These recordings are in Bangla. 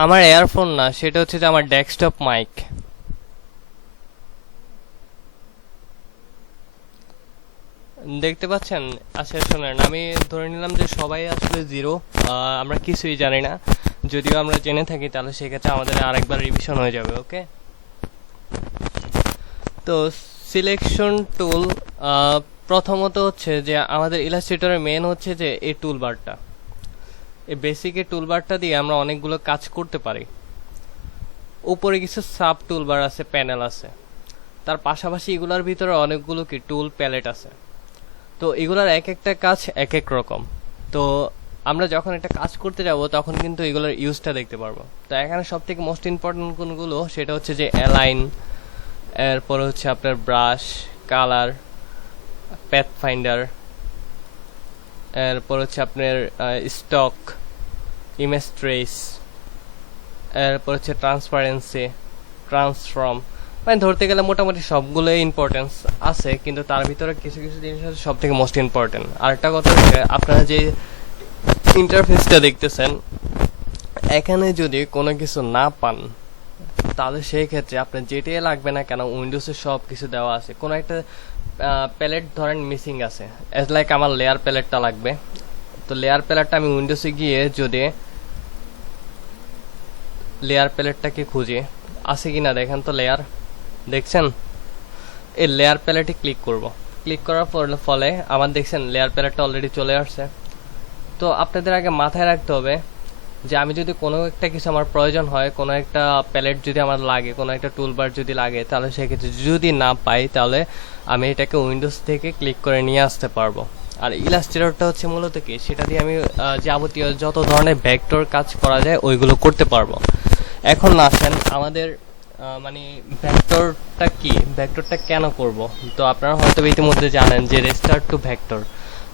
আমার এয়ারফোন না, সেটা হচ্ছে যে আমার ডেস্কটপ মাইক। দেখতে পাচ্ছেন? আচ্ছা শোনেন, আমি ধরে নিলাম যে সবাই আসলে জিরো, আমরা কিছুই জানি না। যদিও আমরা জেনে থাকি তাহলে সেক্ষেত্রে আমাদের আরেকবার রিভিশন হয়ে যাবে। ওকে, তো সিলেকশন টুল প্রথমত হচ্ছে যে আমাদের ইলাস্ট্রেটরের মেন হচ্ছে যে এই টুলবারটা, এই বেসিক এই টুলবারটা দিয়ে আমরা অনেকগুলো কাজ করতে পারি। উপরে কিছু সাব টুলবার আছে, প্যানেল আছে, তার পাশাপাশি এগুলোর ভিতরে অনেকগুলো কি টুল প্যালেট আছে। তো এগুলোর এক একটা কাজ এক এক রকম। তো আমরা যখন একটা কাজ করতে যাব তখন কিন্তু এগুলোর ইউজটা দেখতে পারবো। তো এখানে সব থেকে মোস্ট ইম্পর্টেন্ট কোনগুলো, সেটা হচ্ছে যে অ্যালাইন, এরপর হচ্ছে আপনার ব্রাশ, কালার, প্যাথ ফাইন্ডার, এরপর হচ্ছে আপনার স্টক, ইমেজ ট্রেস, এরপর হচ্ছে ট্রান্সপারেন্সি, ট্রান্সফর্ম। মানে ধরতে গেলে মোটামুটি সবগুলোই ইম্পর্টেন্স আছে, কিন্তু তার ভিতরে কিছু কিছু জিনিস হচ্ছে সব থেকে মোস্ট ইম্পর্টেন্ট। আরেকটা কথা হচ্ছে, আপনারা যে ইন্টারফেসটা দেখতেছেন, এখানে যদি কোনো কিছু না পান তাহলে সেই ক্ষেত্রে আপনার যেটাই লাগবে না কেন উইন্ডোজে সব কিছু দেওয়া আছে। কোনো একটা প্যালেট ধরেন মিসিং আছে, এজ লাইক আমার লেয়ার প্যালেটটা লাগবে। তো লেয়ার প্যালেটটা আমি উইন্ডোজে গিয়ে যদি লেয়ার প্যালেটটাকে খুঁজি, আছে কিনা দেখেন তো। লেয়ার দেখছেন? এই লেয়ার প্যালেটে ক্লিক করব। ক্লিক করার ফলে আমার দেখছেন লেয়ার প্যালেটটা অলরেডি চলে আসছে। তো আপনাদের আগে মাথায় রাখতে হবে যে আমি যদি কোনো একটা কিছু আমার প্রয়োজন হয়, কোনো একটা প্যালেট যদি আমার লাগে, কোনো একটা টুলবার যদি লাগে, তাহলে সেক্ষেত্রে যদি না পাই তাহলে আমি এটাকে উইন্ডোজ থেকে ক্লিক করে নিয়ে আসতে পারবো। আর ইলাস্ট্রেটরটা হচ্ছে মূলত কি, সেটা দিয়ে আমি যাবতীয় যত ধরনের ভেক্টর কাজ করা যায় ওইগুলো করতে পারবো। এখন আসেন আমাদের মানে ভেক্টরটা কি, ভেক্টরটা কেন করব। তো আপনারা হয়তো ইতিমধ্যে জানেন যে রেস্টার টু ভেক্টর।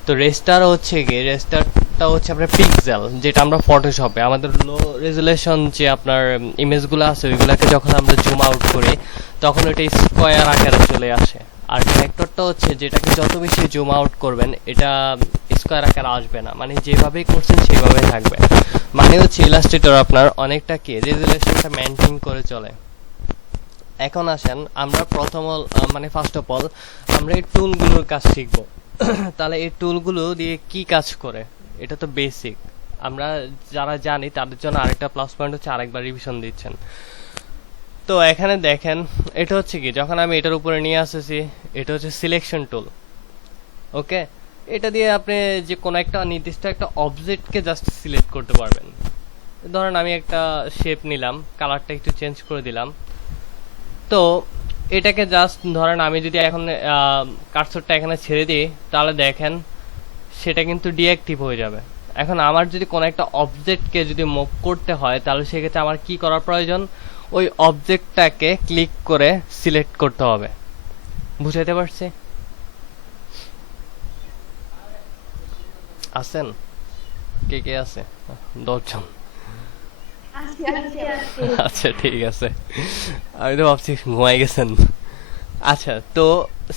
তো রেস্টার হচ্ছে কি, রেস্টারটা হচ্ছে আপনার পিক্সেল, যেটা আমরা ফটোশপে আমাদের লো রেজুলেশন যে আপনার ইমেজগুলো আছে ওইগুলোকে যখন আমরা জুম আউট করি তখন ওইটা স্কোয়ার আকারে চলে আসে। আর ভেক্টরটা হচ্ছে যেটাকে যত বেশি জুম আউট করবেন এটা স্কোয়ার আকারে আসবে না, মানে যেভাবেই করছেন সেভাবেই থাকবে। মানে হচ্ছে ইলাস্ট্রেটর আপনার অনেকটা কি রেজুলেশনটা মেনটেন করে চলে। এখন আসেন আমরা মানে ফার্স্ট অফ অল আমরা এই টুলগুলোর কাজ শিখবো। তাহলে এই টুলগুলো দিয়ে কি কাজ করে, এটা তো বেসিক। আমরা যারা জানি তাদের জন্য আরেকটা প্লাস পয়েন্ট হচ্ছে আরেকবার রিভিশন দিচ্ছেন। তো এখানে দেখেন, এটা হচ্ছে কি, যখন আমি এটার উপরে নিয়ে আসতেছি, এটা হচ্ছে সিলেকশন টুল। ওকে, এটা দিয়ে আপনি যে কোনো একটা নির্দিষ্ট একটা অবজেক্টকে জাস্ট সিলেক্ট করতে পারবেন। ধরেন আমি একটা শেপ নিলাম, কালারটা একটু চেঞ্জ করে দিলাম। তো এটাকে জাস্ট ধরেন আমি যদি এখন কার্সরটা এখানে ছেড়ে দিই তাহলে দেখেন সেটা কিন্তু ডিঅ্যাক্টিভ হয়ে যাবে। এখন আমার যদি কোনো একটা অবজেক্টকে যদি মুভ করতে হয় তাহলে সেক্ষেত্রে আমার কি করার প্রয়োজন, ওই অবজেক্টটাকে ক্লিক করে সিলেক্ট করতে হবে। বুঝাইতে পারছি? আছেন? কে কে আছে? 10 জন। আছি আছি আছি। আচ্ছা ঠিক আছে, আমি তো ভাবছি ঘুমাই গেছেন। আচ্ছা, তো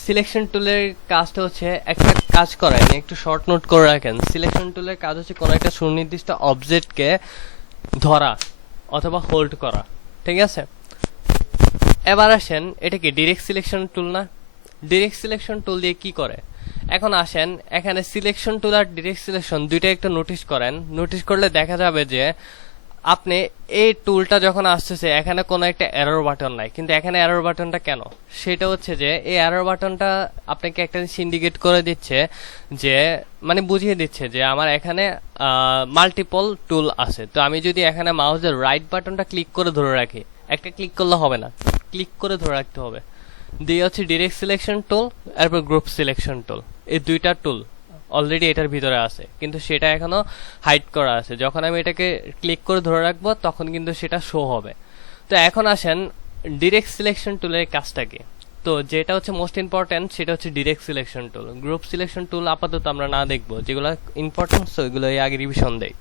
সিলেকশন টুলের কাজটা হচ্ছে একটা কাজ করেন, একটু শর্ট নোট করে রাখেন। সিলেকশন টুলের কাজ হচ্ছে কোনো একটা সুনির্দিষ্ট অবজেক্টকে ধরা অথবা হোল্ড করা। ঠিক আছে, এবার আসেন, এটা কি ডিরেক্ট সিলেকশন টুল না? ডিরেক্ট সিলেকশন টুল দিয়ে কি করে? এখন আসেন, এখানে সিলেকশন টুল আর ডিরেক্ট সিলেকশন দুইটা একটা নোটিস করেন। নোটিস করলে দেখা যাবে যে আপনি এই টুলটা যখন আসতেছে এখানে কোনো একটা এরর বাটন নাই, কিন্তু এখানে এরর বাটনটা কেন? সেটা হচ্ছে যে এই এরর বাটনটা আপনাকে একটা জিনিস ইন্ডিকেট করে দিচ্ছে, যে মানে বুঝিয়ে দিচ্ছে যে আমার এখানে মাল্টিপল টুল আছে। তো আমি যদি এখানে মাউসের রাইট বাটনটা ক্লিক করে ধরে রাখি, একটা ক্লিক করলে হবে না, ক্লিক করে ধরে রাখতে হবে। দিয়ে হচ্ছে ডিরেক্ট সিলেকশন টুল, এরপর গ্রুপ সিলেকশন টুল। এই দুইটা টুল অলরেডি এটার ভিতরে আছে, কিন্তু সেটা এখনো হাইড করা আছে। যখন আমি এটাকে ক্লিক করে ধরে রাখবো তখন কিন্তু সেটা শো হবে। তো এখন আসেন ডিরেক্ট সিলেকশন টুলের কাজটা কি। তো যেটা হচ্ছে মোস্ট ইম্পর্টেন্ট সেটা হচ্ছে direct selection tool. Group selection tool আপাতত আমরা না দেখবো, যেগুলো ইম্পর্টেন্ট ওইগুলো আগে রিভিশন দেই।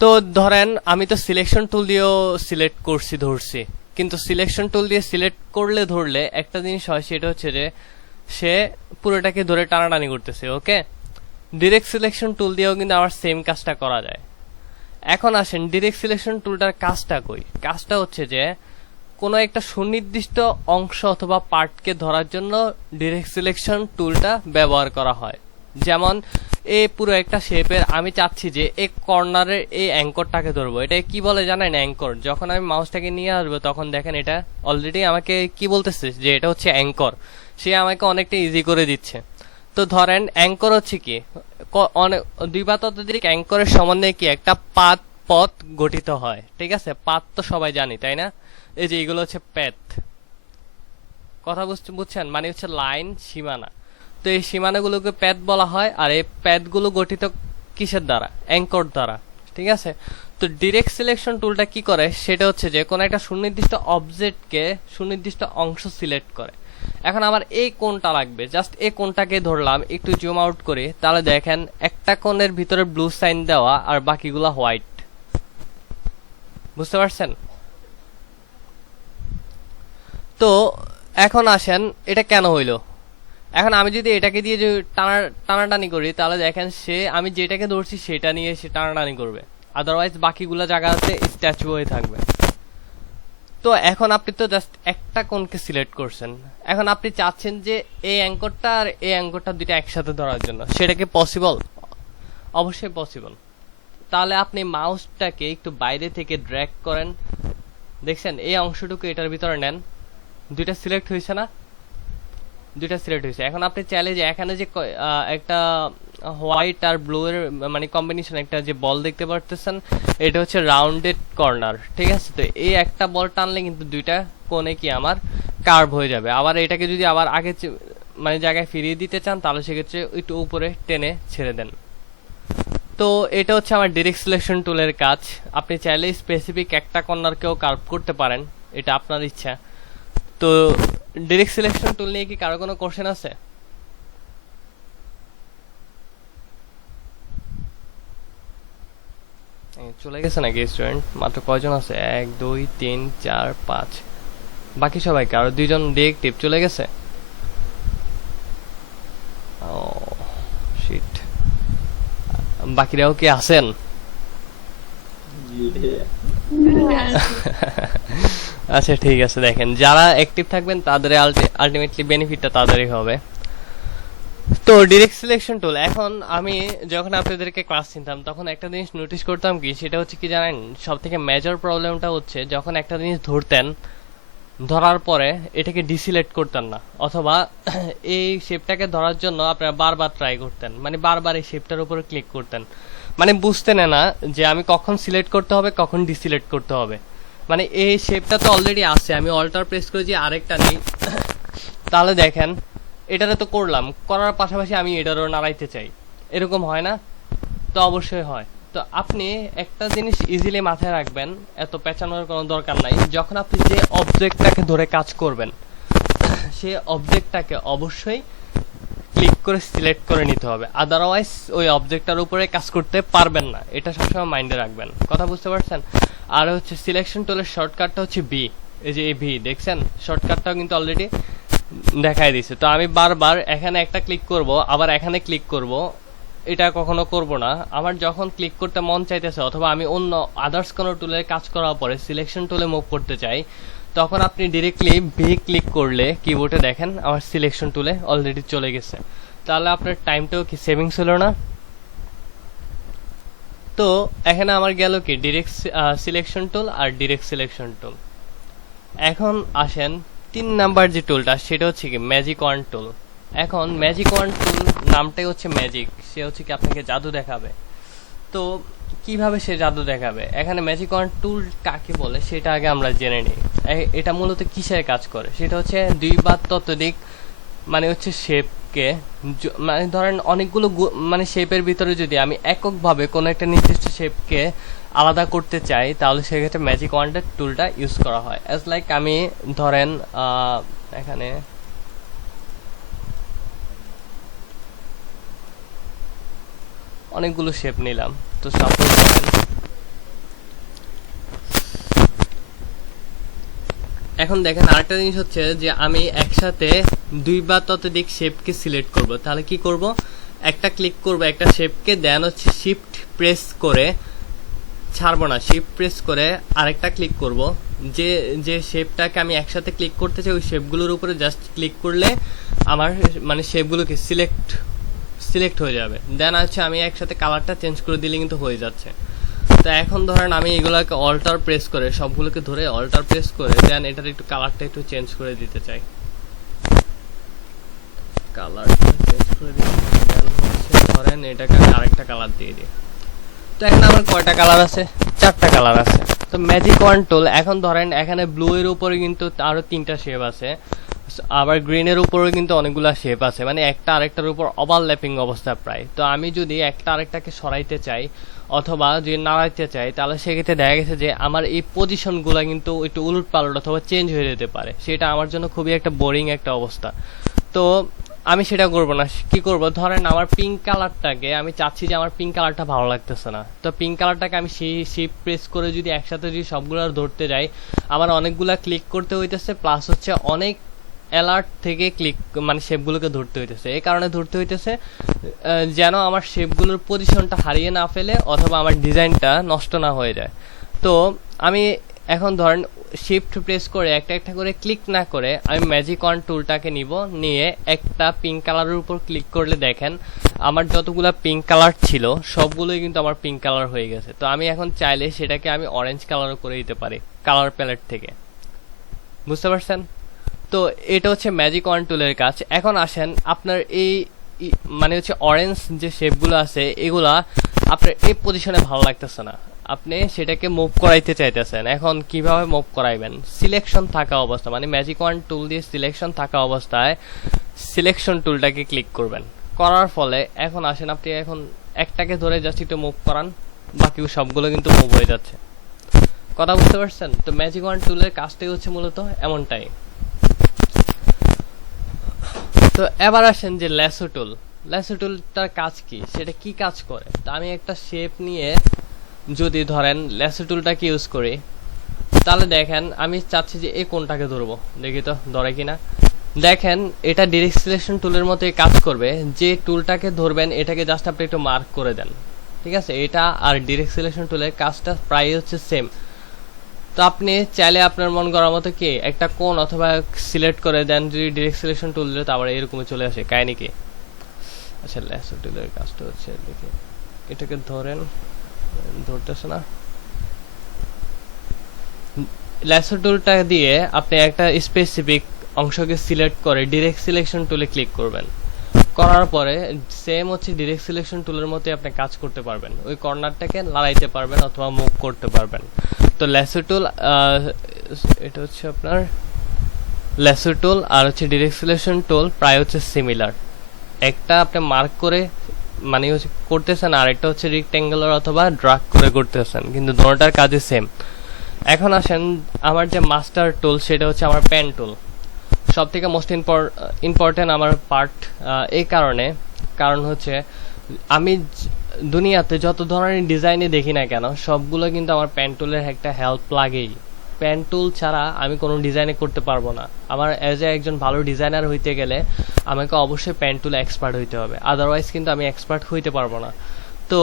তো ধরেন আমি তো সিলেকশন টুল দিয়েও সিলেক্ট করছি ধরছি, কিন্তু সিলেকশন টুল দিয়ে সিলেক্ট করলে ধরলে একটা জিনিস হয়, সেটা হচ্ছে যে সে পুরোটাকে ধরে টানাটানি করতেছে। ওকে, ডিরেক্ট সিলেকশন টুল দিয়েও কিন্তু আমার সেম কাজটা করা যায়। এখন আসেন ডিরেক্ট সিলেকশন টুলটার কাজটা কই। কাজটা হচ্ছে যে কোনো একটা সুনির্দিষ্ট অংশ অথবা পার্টকে ধরার জন্য ডিরেক্ট সিলেকশন টুলটা ব্যবহার করা হয়। যেমন এই পুরো একটা শেপের আমি চাচ্ছি যে এই কর্নারের এই অ্যাঙ্করটাকে ধরবো, এটা কি বলে জানেন? অ্যাঙ্কর। যখন আমি মাউসটাকে নিয়ে আসবো তখন দেখেন এটা অলরেডি আমাকে কি বলতেছে যে এটা হচ্ছে অ্যাঙ্কর। সে আমাকে অনেকটা ইজি করে দিচ্ছে। তো ধরেন অ্যাঙ্কর হচ্ছে কি, অনেক দুই বা ততোধিক অ্যাঙ্করের সমন্বয়ে কি একটা পথ গঠিত হয়। ঠিক আছে, পাত তো সবাই জানি তাই না? এই যে এগুলো হচ্ছে প্যাথ, কথা বুঝছেন? মানে হচ্ছে লাইন, সীমানা। তো এই সীমানাগুলোকে প্যাথ বলা হয়, আর এই প্যাথগুলো গঠিত কিসের দ্বারা? অ্যাঙ্কর দ্বারা। ঠিক আছে, তো ডিরেক্ট সিলেকশন টুলটা কি করে সেটা হচ্ছে যে কোনো একটা সুনির্দিষ্ট অবজেক্টকে সুনির্দিষ্ট অংশ সিলেক্ট করে। এখন আমার এই কোণটা লাগবে, জাস্ট এই কোণটাকে ধরলাম, একটু জুম আউট করি, তাহলে দেখেন একটা কোণের ভিতরে ব্লু সাইন দেওয়া আর বাকিগুলা হোয়াইট। বুঝতে পারছেন? তো এখন আসেন এটা কেন হইলো। এখন আমি যদি এটাকে দিয়ে যে টানাটানি করি তাহলে দেখেন সে আমি যেটাকে ধরছি সেটা নিয়ে সে টানাটানি করবে, আদারওয়াইজ বাকিগুলা জায়গাতে স্ট্যাচু হয়ে থাকবে। তো এখন আপনি তো জাস্ট একটা কোণকে সিলেক্ট করছেন, এখন আপনি চাচ্ছেন যে এই অ্যাঙ্করটা আর এই অ্যাঙ্করটা দুইটা একসাথে ধরার জন্য, সেটা কি পসিবল? অবশ্যই পসিবল। তাহলে আপনি মাউসটাকে একটু বাইরে থেকে ড্র্যাগ করেন, দেখছেন এই অংশটুকু এটার ভিতরে নেন, দুইটা সিলেক্ট হয়েছে না? দুইটা সিলেক্ট হয়েছে। এখন আপনি চাইলে যে এখানে যে একটা হোয়াইট আর ব্লু এর মানে কম্বিনেশন একটা যে বল দেখতে পারতেছেন, এটা হচ্ছে রাউন্ডেড কর্নার। ঠিক আছে, তো এই একটা বল টানলে কিন্তু দুইটা কোণে কি আমার কার্ভ হয়ে যাবে। আবার এটাকে যদি আবার আগে মানে জায়গায় ফিরিয়ে দিতে চান তাহলে সেক্ষেত্রে একটু উপরে টেনে ছেড়ে দেন। তো এটা হচ্ছে আমার ডিরেক্ট সিলেকশন টুলের কাজ। আপনি চাইলে স্পেসিফিক একটা কর্নারকেও কার্ভ করতে পারেন, এটা আপনার ইচ্ছা। তো ডিরেক্ট সিলেকশন টুল নিয়ে কি কারো কোনো কোশ্চেন আছে? চলে গেছে নাকি স্টুডেন্ট? মাত্র কয়জন আছে? 1 2 3 4 5, বাকি সবাই আরো 2 জন ডিরেক্টিভ চলে গেছে। ও শিট, বাকিরাও কি আছেন? আচ্ছা ঠিক আছে, দেখেন যারা অ্যাক্টিভ থাকবেন তাদের আলটিমেটলি বেনিফিটটা তাদেরই হবে। তো ডিরেক্ট সিলেকশন টুল, এখন আমি যখন আপনাদেরকে ক্লাস নিতাম তখন একটা জিনিস নোটিস করতাম কি, সেটা হচ্ছে কি জানেন? সব থেকে মেজর প্রবলেমটা হচ্ছে যখন একটা জিনিস ধরতেন, ধরার পরে এটাকে ডিসিলেক্ট করতেন না, অথবা এই শেপটাকে ধরার জন্য আপনারা বারবার ট্রাই করতেন, মানে বারবার এই শেপটার উপরে ক্লিক করতেন, মানে বুঝতেন না যে আমি কখন সিলেক্ট করতে হবে কখন ডিসিলেক্ট করতে হবে। মানে এই শেপটা তো অলরেডি আছে, আমি অল্টার প্রেস করে যে আরেকটা নেই, তাহলে দেখেন এটারে তো করলাম, করার পাশাপাশি আমি এটারও নাড়াইতে চাই, এরকম হয় না? তো অবশ্যই হয়। তো আপনি একটা জিনিস ইজিলি মাথায় রাখবেন, এত পেঁচানোর কোনো দরকার নাই। যখন আপনি যে অবজেক্টটাকে ধরে কাজ করবেন সে অবজেক্টটাকে অবশ্যই ক্লিক করে সিলেক্ট করে নিতে হবে, আদারওয়াইজ ওই অবজেক্টটার উপরে কাজ করতে পারবেন না। এটা সবসময় মাইন্ডে রাখবেন, কথা বুঝতে পারছেন? আর হচ্ছে সিলেকশন টুলের শর্টকাটটা হচ্ছে বি, এই যে এই ভি দেখছেন, শর্টকাটটাও কিন্তু অলরেডি দেখাই দিছে। তো আমি বারবার এখানে একটা ক্লিক করব, আবার এখানে ক্লিক করব, এটা কখনো করব না। আমার যখন ক্লিক করতে মন চাইতেছে অথবা আমি অন্য আদার্স কোনো টুলে কাজ করার পরে সিলেকশন টুলে মুভ করতে চাই, তখন আপনি ডিরেক্টলি ভি ক্লিক করলে কিবোর্ডে দেখেন আমার সিলেকশন টুলে অলরেডি চলে গেছে। তাহলে আপনার টাইমটাও কি সেভিংস হলো না? তো এখানে আমার গেল কি ডিরেক্ট সিলেকশন টুল আর ডিরেক্ট সিলেকশন টুল। এখন আসেন 3 নাম্বার যে টুলটা, সেটা হচ্ছে কি ম্যাজিক ওয়ান্ড টুল। এখন ম্যাজিক ওয়ান্ড টুল নামটাই হচ্ছে ম্যাজিক, সে হচ্ছে কি আপনাকে জাদু দেখাবে। তো কিভাবে সে জাদু দেখাবে? এখানে ম্যাজিক ওয়ান্ড টুল কাকে বলে সেটা আগে আমরা জেনে নিই। এটা মূলত কিসের কাজ করে? সেটা হচ্ছে দুই বা ততোধিক মানে হচ্ছে শেপকে, মানে ধরেন অনেকগুলো মানে শেপের ভিতরে যদি আমি এককভাবে কোনো একটা নির্দিষ্ট শেপকে আলাদা করতে চাই তাহলে সেক্ষেত্রে ম্যাজিক ওয়ান্ডের টুলটা ইউজ করা হয়। অ্যাজ লাইক আমি ধরেন এখানে অনেকগুলো শেপ নিলাম, তো সাপোজ এখন দেখেন আরেকটা জিনিস হচ্ছে যে আমি একসাথে দুই বা ততোধিক শেপকে সিলেক্ট করব, তাহলে কি করব? একটা ক্লিক করব একটা শেপকে, দেন হচ্ছে শিফট প্রেস করে ছাড়বো না, শিফট প্রেস করে আরেকটা ক্লিক করব। যে যে শেপটাকে আমি একসাথে ক্লিক করতে চাই ওই শেপগুলোর উপরে জাস্ট ক্লিক করলে আমার মানে শেপগুলোকে সিলেক্ট হয়ে যাবে। দেন হচ্ছে আমি একসাথে কালারটা চেঞ্জ করে দিলে কিন্তু হয়ে যাচ্ছে। তো এখন ধরেন আমি এগুলোকে অল্টার প্রেস করে সবগুলোকে ধরে অল্টার প্রেস করে দেন এটার একটু কালারটা একটু চেঞ্জ করে দিতে চাই। কালারটা চেঞ্জ করে দিতে দেন হচ্ছে ধরেন এটাকে আমি আরেকটা কালার দিয়ে দিই। তো এখানে আমার কয়টা কালার আছে? 4টা কালার আছে। তো ম্যাজিক ওয়ান্ড টুল, এখন ধরেন এখানে ব্লু এর উপরে কিন্তু আরো 3টা শেপ আছে, আবার গ্রিন এর উপরেও কিন্তু অনেকগুলা শেপ আছে, মানে একটা আরেকটার উপর ওভারল্যাপিং অবস্থা প্রায়। তো আমি যদি একটা আরেকটাকে সরাইতে চাই অথবা যদি নাড়াইতে চাই তাহলে সেক্ষেত্রে দেখা গেছে যে আমার এই পজিশনগুলো কিন্তু একটু উলট পালট অথবা চেঞ্জ হয়ে যেতে পারে, সেটা আমার জন্য খুবই একটা বোরিং একটা অবস্থা। তো আমি সেটা করব না। কি করব, ধরেন আমার পিঙ্ক কালারটাকে আমি চাচ্ছি যে আমার পিঙ্ক কালারটা ভালো লাগতেছে না, তো পিঙ্ক কালারটাকে আমি শিফট প্রেস করে যদি একসাথে যদি সবগুলো ধরতে যাই আমার অনেকগুলা ক্লিক করতে হইতেছে, প্লাস হচ্ছে অনেক অ্যালার্ট থেকে ক্লিক মানে শেপগুলোকে ধরতে হইতেছে। এই কারণে ধরতে হইতেছে যেন আমার শেপগুলোর পজিশনটা হারিয়ে না ফেলে অথবা আমার ডিজাইনটা নষ্ট না হয়ে যায়। তো আমি এখন ধরেন শিফট প্রেস করে একটা একটা করে ক্লিক না করে আমি ম্যাজিক ওয়ান্ড টুলটাকে নিয়ে একটা পিঙ্ক কালারের উপর ক্লিক করলে দেখেন আমার যতগুলা পিঙ্ক কালার ছিল সবগুলোই কিন্তু আমার পিঙ্ক কালার হয়ে গেছে। তো আমি এখন চাইলে সেটাকে আমি অরেঞ্জ কালারও করে দিতে পারি কালার প্যালেট থেকে। বুঝতে পারছেন? তো এটা হচ্ছে ম্যাজিক ওয়ান্ড টুলের কাজ। এখন আসেন আপনার এই মানে হচ্ছে অরেঞ্জ যে শেপগুলো আছে এগুলা আপনার এই পজিশনে ভালো লাগতেছে না, আপনি সেটাকে মুভ করাইতে চাইতেছেন। এখন কিভাবে মুভ করাইবেন? সিলেকশন থাকা অবস্থা মানে ম্যাজিক ওয়ান্ড টুল দিয়ে সিলেকশন থাকা অবস্থায় সিলেকশন টুলটাকে ক্লিক করবেন। করার ফলে এখন আসেন আপনি এখন একটাকে ধরে জাস্ট একটু মুভ করান, বাকি সবগুলো কিন্তু মুভ হয়ে যাচ্ছে। কথা বুঝতে পারছেন? তো ম্যাজিক ওয়ান্ড টুলের কাজটাই হচ্ছে মূলত এমনটাই। তো এবার আসেন যে ল্যাসো টুলটার কাজ কি, সেটা কি কাজ করে। তো আমি একটা শেপ নিয়ে যদি ধরেন ল্যাসো টুলটাকে ইউজ করি তাহলে দেখেন আমি চাচ্ছি যে এই কোনটাকে ধরবো, দেখি তো ধরে কিনা। দেখেন এটা ডিরেক্ট সিলেকশন টুলের মতোই কাজ করবে। যে টুলটাকে ধরবেন এটাকে জাস্ট আপনি একটু মার্ক করে দেন, ঠিক আছে? এটা আর ডিরেক্ট সিলেকশন টুলের কাজটা প্রায় হচ্ছে সেম। তো আপনি চাইলে আপনার মন করার মতো কি একটা কোণ অথবা সিলেক্ট করে দেন, যদি ডিরেক্ট সিলেকশন টুল দিলে তারপরে এরকমই চলে আসে কাহিনী কি। আচ্ছা ল্যাসো টুলের কাজটা হচ্ছে দেখি এটাকে ধরেন, ধরতেছে না। ল্যাসো টুলটা দিয়ে আপনি একটা স্পেসিফিক অংশকে সিলেক্ট করে ডিরেক্ট সিলেকশন টুলে ক্লিক করবেন। করার পরে সেম হচ্ছে ডিরেক্ট সিলেকশন টুলের মতোই আপনি কাজ করতে পারবেন, ওই কর্নারটাকে লাগাইতে পারবেন অথবা মুভ করতে পারবেন। তো ল্যাসো টুল এটা হচ্ছে আপনার ল্যাসো টুল আর হচ্ছে ডিরেক্ট সিলেকশন টুল প্রায় হচ্ছে সিমিলার। একটা আপনি মার্ক করে মানে হচ্ছে করতেছেন আর একটা হচ্ছে রেক্ট্যাঙ্গুলার অথবা ড্রাগ করে করতেছেন, কিন্তু দুটোটার কাজই সেম। এখন আসেন আমার যে মাস্টার টুল সেটা হচ্ছে আমার পেন টুল, সব থেকে মোস্ট ইম্পর্টেন্ট আমার পার্ট। এই কারণ হচ্ছে আমি দুনিয়াতে যত ধরনের ডিজাইনে দেখি না কেন সবগুলো কিন্তু আমার পেন টুলের একটা হেল্প লাগেই। পেন টুল ছাড়া আমি কোনো ডিজাইনে করতে পারবো না। আমার অ্যাজ এ একজন ভালো ডিজাইনার হইতে গেলে আমাকে অবশ্যই পেন টুলে এক্সপার্ট হইতে হবে, আদারওয়াইজ কিন্তু আমি এক্সপার্ট হইতে পারবো না। তো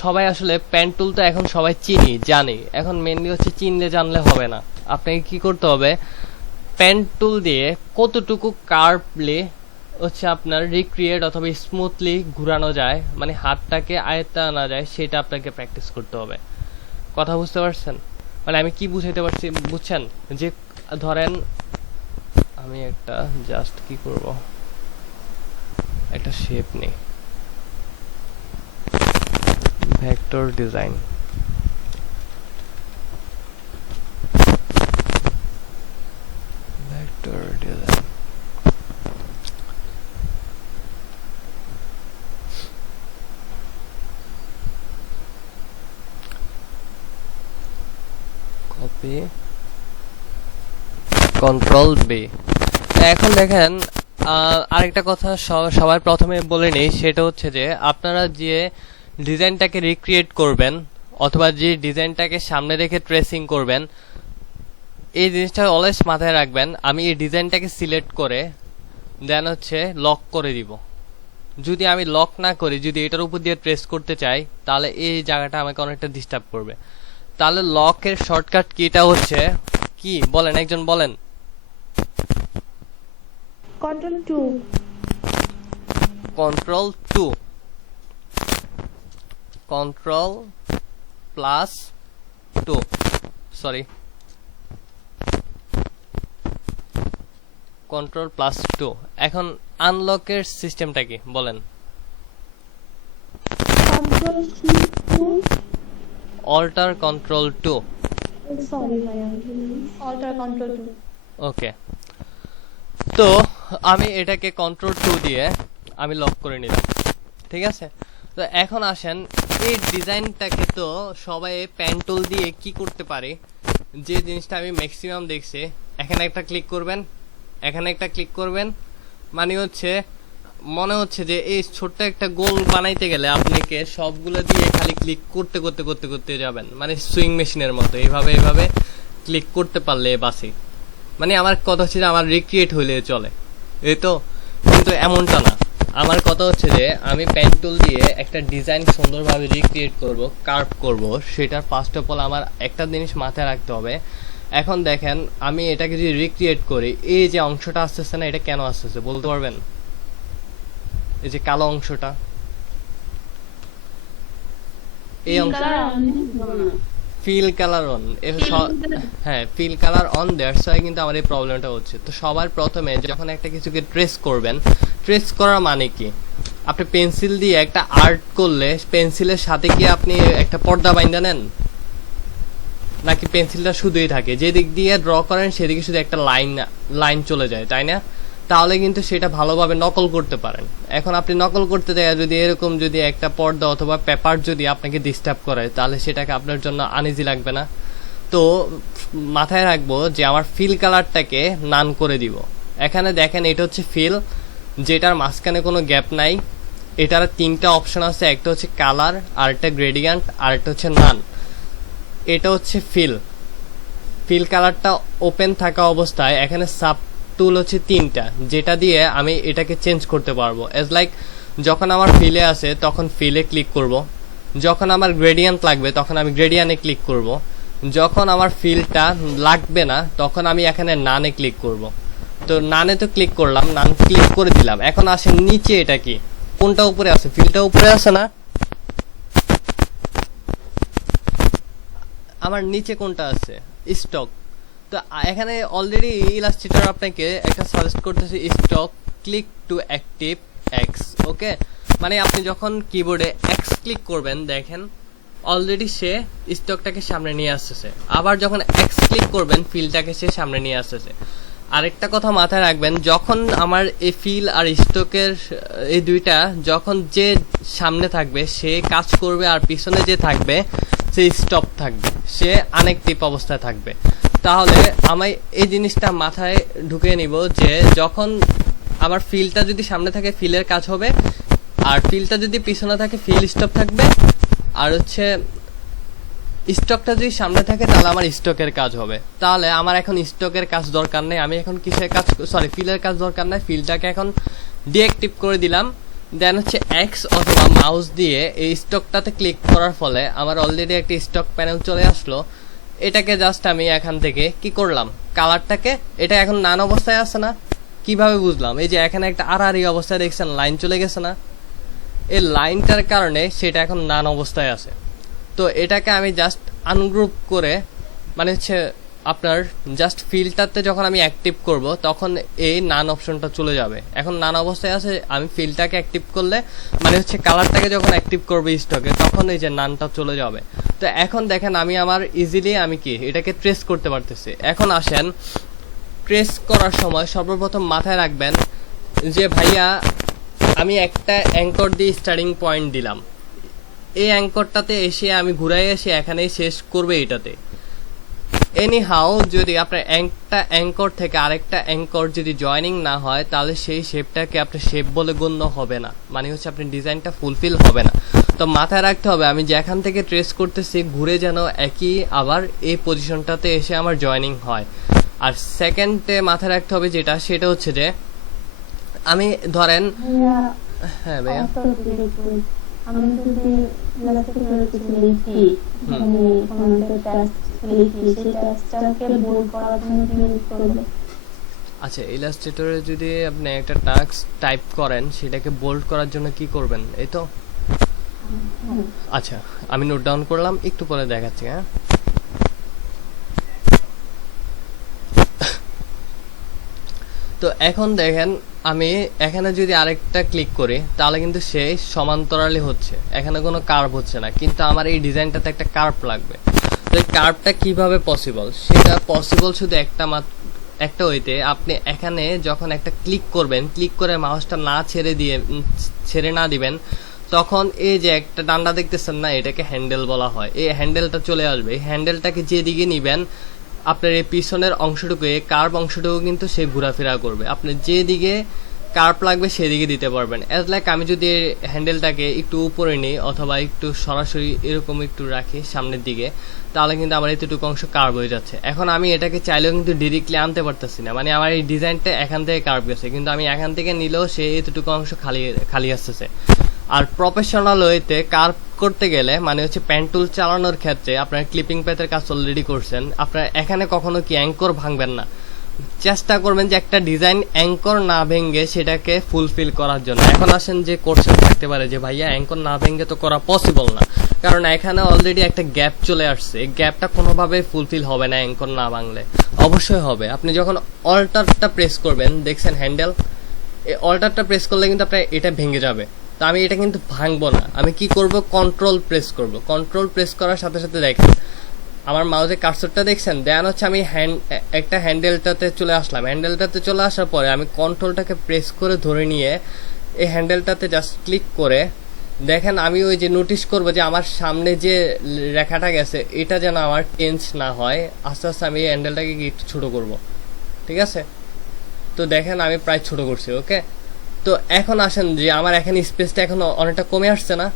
সবাই আসলে পেন টুল তো এখন সবাই জানি, এখন মেনলি হচ্ছে চিনলে জানলে হবে না, আপনাকে কি করতে হবে পেন টুল দিয়ে কতটুকু কার্ভলি হচ্ছে আপনার রিক্রিয়েট অথবা স্মুথলি ঘোরানো যায়, মানে হাতটাকে আয়ত্তে আনা যায়, সেটা আপনাকে প্র্যাকটিস করতে হবে। কথা বুঝতে পারছেন? মানে আমি কি বুঝাইতে পারছি বুঝছেন? যে ধরেন আমি একটা জাস্ট কি করব, একটা শেপ নেই, vector design, vector design copy control B. এখন দেখেন আরেকটা কথা সবার প্রথমে বলে নেই, সেটা হচ্ছে যে আপনারা যে ডিজাইনটাকে রিক্রিয়েট করবেন অথবা যে ডিজাইনটাকে সামনে রেখে ট্রেসিং করবেন এই জিনিসটা অলওয়েজ মাথায় রাখবেন। আমি এই ডিজাইনটাকে সিলেক্ট করে দেন হচ্ছে লক করে দিব, যদি আমি লক না করি, যদি এটার উপর দিয়ে ট্রেস করতে চাই, তাহলে এই জায়গাটা আমাকে অনেকটা ডিস্টার্ব করবে। তাহলে লকের শর্টকাট কিটা হচ্ছে কি বলেন, একজন বলেন। Control 2. Control 2, control plus 2, sorry, control plus 2। এখন আনলকের সিস্টেমটা কি বলেন। Control C2. Alter control 2। Sorry, Alter Control 2. Okay, তো আমি এটাকে কন্ট্রোল 2 দিয়ে আমি লক করে নিলাম, ঠিক আছে। তো এখন আসেন, এই ডিজাইনটাকে তো সবাই পেন টুল দিয়ে কি করতে পারে, যে জিনিসটা আমি ম্যাক্সিমাম দেখছি, এখানে একটা ক্লিক করবেন, এখানে একটা ক্লিক করবেন, মানে হচ্ছে মনে হচ্ছে যে এই ছোট্ট একটা গোল বানাইতে গেলে আপনাকে সবগুলো দিয়ে খালি ক্লিক করতে করতে করতে করতে যাবেন, মানে সুইং মেশিনের মতো এইভাবে এইভাবে ক্লিক করতে পারলে বাসি। মানে আমার কথা হচ্ছে যে আমার রিক্রিয়েট হইলে চলে, এই তো, কিন্তু এমনটা না। আমার কথা হচ্ছে যে আমি পেন টুল দিয়ে একটা ডিজাইন সুন্দরভাবে রিক্রিয়েট করব, কার্ভ করব, সেটার ফার্স্ট অফ অল আমার একটা জিনিস মাথায় রাখতে হবে। এখন দেখেন, আমি এটাকে যদি রিক্রিয়েট করি, এই যে অংশটা আসতেছে না, এটা কেন আসতেছে বলতে পারবেন? এই যে কালো অংশটা, এই অংশ ফিল কালার অন, হ্যাঁ fill colour on, that's why কিন্তু আমার এই প্রবলেমটা হচ্ছে। তো সবার প্রথমে যখন একটা কিছুকে ট্রেস করবেন, ট্রেস করার মানে কি, আপনি পেন্সিল দিয়ে একটা আর্ট করলে পেন্সিলের সাথে কি আপনি একটা পর্দা বাইন্ধা নেন, নাকি পেন্সিলটা শুধুই থাকে, যেদিক দিয়ে ড্র করেন সেদিকে শুধু একটা লাইন লাইন চলে যায়, তাই না? তাহলে কিন্তু সেটা ভালোভাবে নকল করতে পারেন। এখন আপনি নকল করতে দেয় যদি এরকম যদি একটা পর্দা অথবা পেপার যদি আপনাকে ডিস্টার্ব করে, তাহলে সেটাকে আপনার জন্য আনইজি লাগবে না। তো মাথায় রাখবো যে আমার ফিল কালারটাকে নান করে দিব। এখানে দেখেন, এটা হচ্ছে ফিল, যেটার মাঝখানে কোনো গ্যাপ নাই। এটার তিনটা অপশন আছে, একটা হচ্ছে কালার, আরেকটা গ্রেডিয়েন্ট, আরেকটা হচ্ছে নান। এটা হচ্ছে ফিল। ফিল কালারটা ওপেন থাকা অবস্থায় এখানে সাব টুল হচ্ছে তিনটা, যেটা দিয়ে আমি এটাকে চেঞ্জ করতে পারবো। এজ লাইক যখন আমার ফিলে আছে তখন ফিলে ক্লিক করব, যখন আমার গ্রেডিয়েন্ট লাগবে তখন আমি গ্রেডিয়েন্টে ক্লিক করব, যখন আমার ফিলটা লাগবে না তখন আমি এখানে নানে ক্লিক করব। তো নানে তো ক্লিক করলাম, নান ক্লিক করে দিলাম। এখন আসেন নিচে, এটা কি কোনটা উপরে আছে? ফিলটা উপরে আছে না, আমার নিচে কোনটা আছে? স্টক। তো এখানে অলরেডি ইলাস্ট্রেটর আপনাকে একটা সাজেস্ট করতেছে, stock click to active X. Okay, মানে আপনি যখন কিবোর্ডে এক্স ক্লিক করবেন, দেখেন অলরেডি সে স্টকটাকে সামনে নিয়ে আসতেছে। আবার যখন এক্স ক্লিক করবেন, ফিলটাকে সে সামনে নিয়ে আসতেছে। আরেকটা কথা মাথায় রাখবেন, যখন আমার এই ফিল আর স্টকের এই দুইটা যখন যে সামনে থাকবে সে কাজ করবে, আর পিছনে যে থাকবে সে স্টপ থাকবে, সে আনএক্টিভ অবস্থায় থাকবে। তাহলে আমি এই জিনিসটা মাথায় ঢুকিয়ে নিব যে যখন আমার ফিলটা যদি সামনে থাকে ফিলের কাজ হবে, আর ফিলটা যদি পিছনে থাকে ফিল স্টপ থাকবে, আর হচ্ছে স্টকটা যদি সামনে থাকে তাহলে আমার স্টকের কাজ হবে। তাহলে আমার এখন স্টকের কাজ দরকার নেই, আমি এখন কিসের কাজ, সরি ফিলের কাজ দরকার নাই, ফিলটাকে এখন ডিঅ্যাক্টিভ করে দিলাম। দেন হচ্ছে এক্স অথবা মাউস দিয়ে এই স্টকটাতে ক্লিক করার ফলে আমার অলরেডি একটা স্টক প্যানেল চলে আসলো। এটাকে জাস্ট আমি এখান থেকে কি করলাম, কালারটাকে, এটা এখন নান অবস্থায় আছে না, কিভাবে বুঝলাম? এই যে এখানে একটা আড়াআড়ি অবস্থায় দেখছেন লাইন চলে গেছে না, এই লাইনটার কারণে সেটা এখন নান অবস্থায় আছে। তো এটাকে আমি জাস্ট আনগ্রুপ করে, মানে হচ্ছে আপনার জাস্ট ফিলটাতে যখন আমি অ্যাক্টিভ করব তখন এই নান অপশনটা চলে যাবে। এখন নান অবস্থায় আছে, আমি ফিলটাকে অ্যাক্টিভ করলে মানে হচ্ছে কালারটাকে যখন অ্যাক্টিভ করবো স্টকে, তখন এই যে নানটা চলে যাবে। তো এখন দেখেন আমি আমার ইজিলি আমি কি এটাকে ট্রেস করতে পারতেছি। এখন আসেন, ট্রেস করার সময় সর্বপ্রথম মাথায় রাখবেন যে ভাইয়া আমি একটা অ্যাঙ্কর দিয়ে স্টার্টিং পয়েন্ট দিলাম, এই অ্যাঙ্করটাতে এসে আমি ঘুরাই এসে এখানেই শেষ করবে এটাতে। এনি হাউ যদি আপনার একটা অ্যাঙ্কর থেকে আরেকটা অ্যাঙ্কর যদি জয়েনিং না হয়, তাহলে সেই শেপটাকে আপনার শেপ বলে গণ্য হবে না, মানে হচ্ছে আপনার ডিজাইনটা ফুলফিল হবে না। তো মাথায় রাখতে হবে আমি যেখান থেকে ট্রেস করতেছি ঘুরে যেন একই আবার এই পজিশনটাতে এসে আমার জয়েনিং হয়। আর সেকেন্ডে মাথায় রাখতে হবে যেটা, সেটা হচ্ছে যে আমি ধরেন হ্যাঁ ভাইয়া, আমি যদি ইলাস্ট্রেটরে কিছু লিখি, মানে কোনো একটা টেক্সট লিখি, সেই টেক্সটটাকে বোল্ড করার জন্য কি ইউজ করবো? আচ্ছা ইলাস্ট্রেটরে যদি আপনি একটা টাস্ক টাইপ করেন সেটাকে বোল্ড করার জন্য কি করবেন, এই তো? আচ্ছা আমি নোট ডাউন করলাম, একটু পরে দেখাচ্ছি। হ্যাঁ, তো এখন দেখেন আমি এখানে যদি আরেকটা ক্লিক করি তাহলে কিন্তু সে সমান্তরালি হচ্ছে, এখানে কোনো কার্ভ হচ্ছে না, কিন্তু আমার এই ডিজাইনটাতে একটা কার্ভ লাগবে। তো এই কার্ভটা কিভাবে পসিবল, সেটা পসিবল শুধু একটা ওইতে, আপনি এখানে যখন একটা ক্লিক করবেন, ক্লিক করে মাউসটা না ছেড়ে না দিবেন, তখন এই যে একটা ডান্ডা দেখতেছেন না, এটাকে হ্যান্ডেল বলা হয়। এই হ্যান্ডেলটা চলে আসবে, এই হ্যান্ডেলটাকে যেদিকে নিবেন আপনার এই পিছনের অংশটুকু, এই কার্ভ অংশটুকু কিন্তু সে ঘোরাফেরা করবে, আপনি যেদিকে কার্ভ লাগবে সেদিকে দিতে পারবেন। অ্যাজ লাইক আমি যদি হ্যান্ডেলটাকে একটু উপরে নিই অথবা একটু সরাসরি এরকম একটু রাখি সামনের দিকে, তাহলে কিন্তু আমার এতটুকু অংশ কার্ভ হয়ে যাচ্ছে। এখন আমি এটাকে চাইলেও কিন্তু ডিরেক্টলি আনতে পারতেছি না, মানে আমার এই ডিজাইনটা এখান থেকে কার্ভ গেছে, কিন্তু আমি এখান থেকে নিলেও সে এতটুকু অংশ খালি আসতেছে। আর প্রফেশনাল ওয়েতে কার্ভ করতে গেলে, মানে হচ্ছে পেন টুল চালানোর ক্ষেত্রে আপনার ক্লিপিং প্যাথের কাজ অলরেডি করছেন, আপনার এখানে কখনো কি অ্যাঙ্কর ভাঙবেন না, চেষ্টা করবেন যে একটা ডিজাইন অ্যাঙ্কর না ভেঙে সেটাকে ফুলফিল করার জন্য। এখন আসেন যে কোশ্চেন থাকতে পারে যে ভাইয়া অ্যাঙ্কর না ভেঙে তো করা পসিবল না, কারণ এখানে অলরেডি একটা গ্যাপ চলে আসছে, এই গ্যাপটা কোনোভাবে ফুলফিল হবে না অ্যাঙ্কর না ভাঙলে। অবশ্যই হবে, আপনি যখন অল্টারটা প্রেস করবেন, দেখছেন হ্যান্ডেল, এই অল্টারটা প্রেস করলে কিন্তু আপনার এটা ভেঙে যাবে। তো আমি এটা কিন্তু ভাঙবো না, আমি কি করব, কন্ট্রোল প্রেস করব। কন্ট্রোল প্রেস করার সাথে সাথে দেখেন আমার মাউসে কার্সরটা দেখছেন, দেন হচ্ছে আমি একটা হ্যান্ডেলটাতে চলে আসলাম। হ্যান্ডেলটাতে চলে আসার পরে আমি কন্ট্রোলটাকে প্রেস করে ধরে নিয়ে এই হ্যান্ডেলটাতে জাস্ট ক্লিক করে দেখেন, আমি ওই যে নোটিশ করব যে আমার সামনে যে রেখাটা গেছে এটা যেন আমার চেঞ্জ না হয়। আস্তে আস্তে আমি এই হ্যান্ডেলটাকে একটু ছোট করব, ঠিক আছে? তো দেখেন আমি প্রায় ছোট করছি, ওকে। তো এখন আসেন যে আমার এখানে স্পেসটা এখন অনেকটা কমে আসছে না,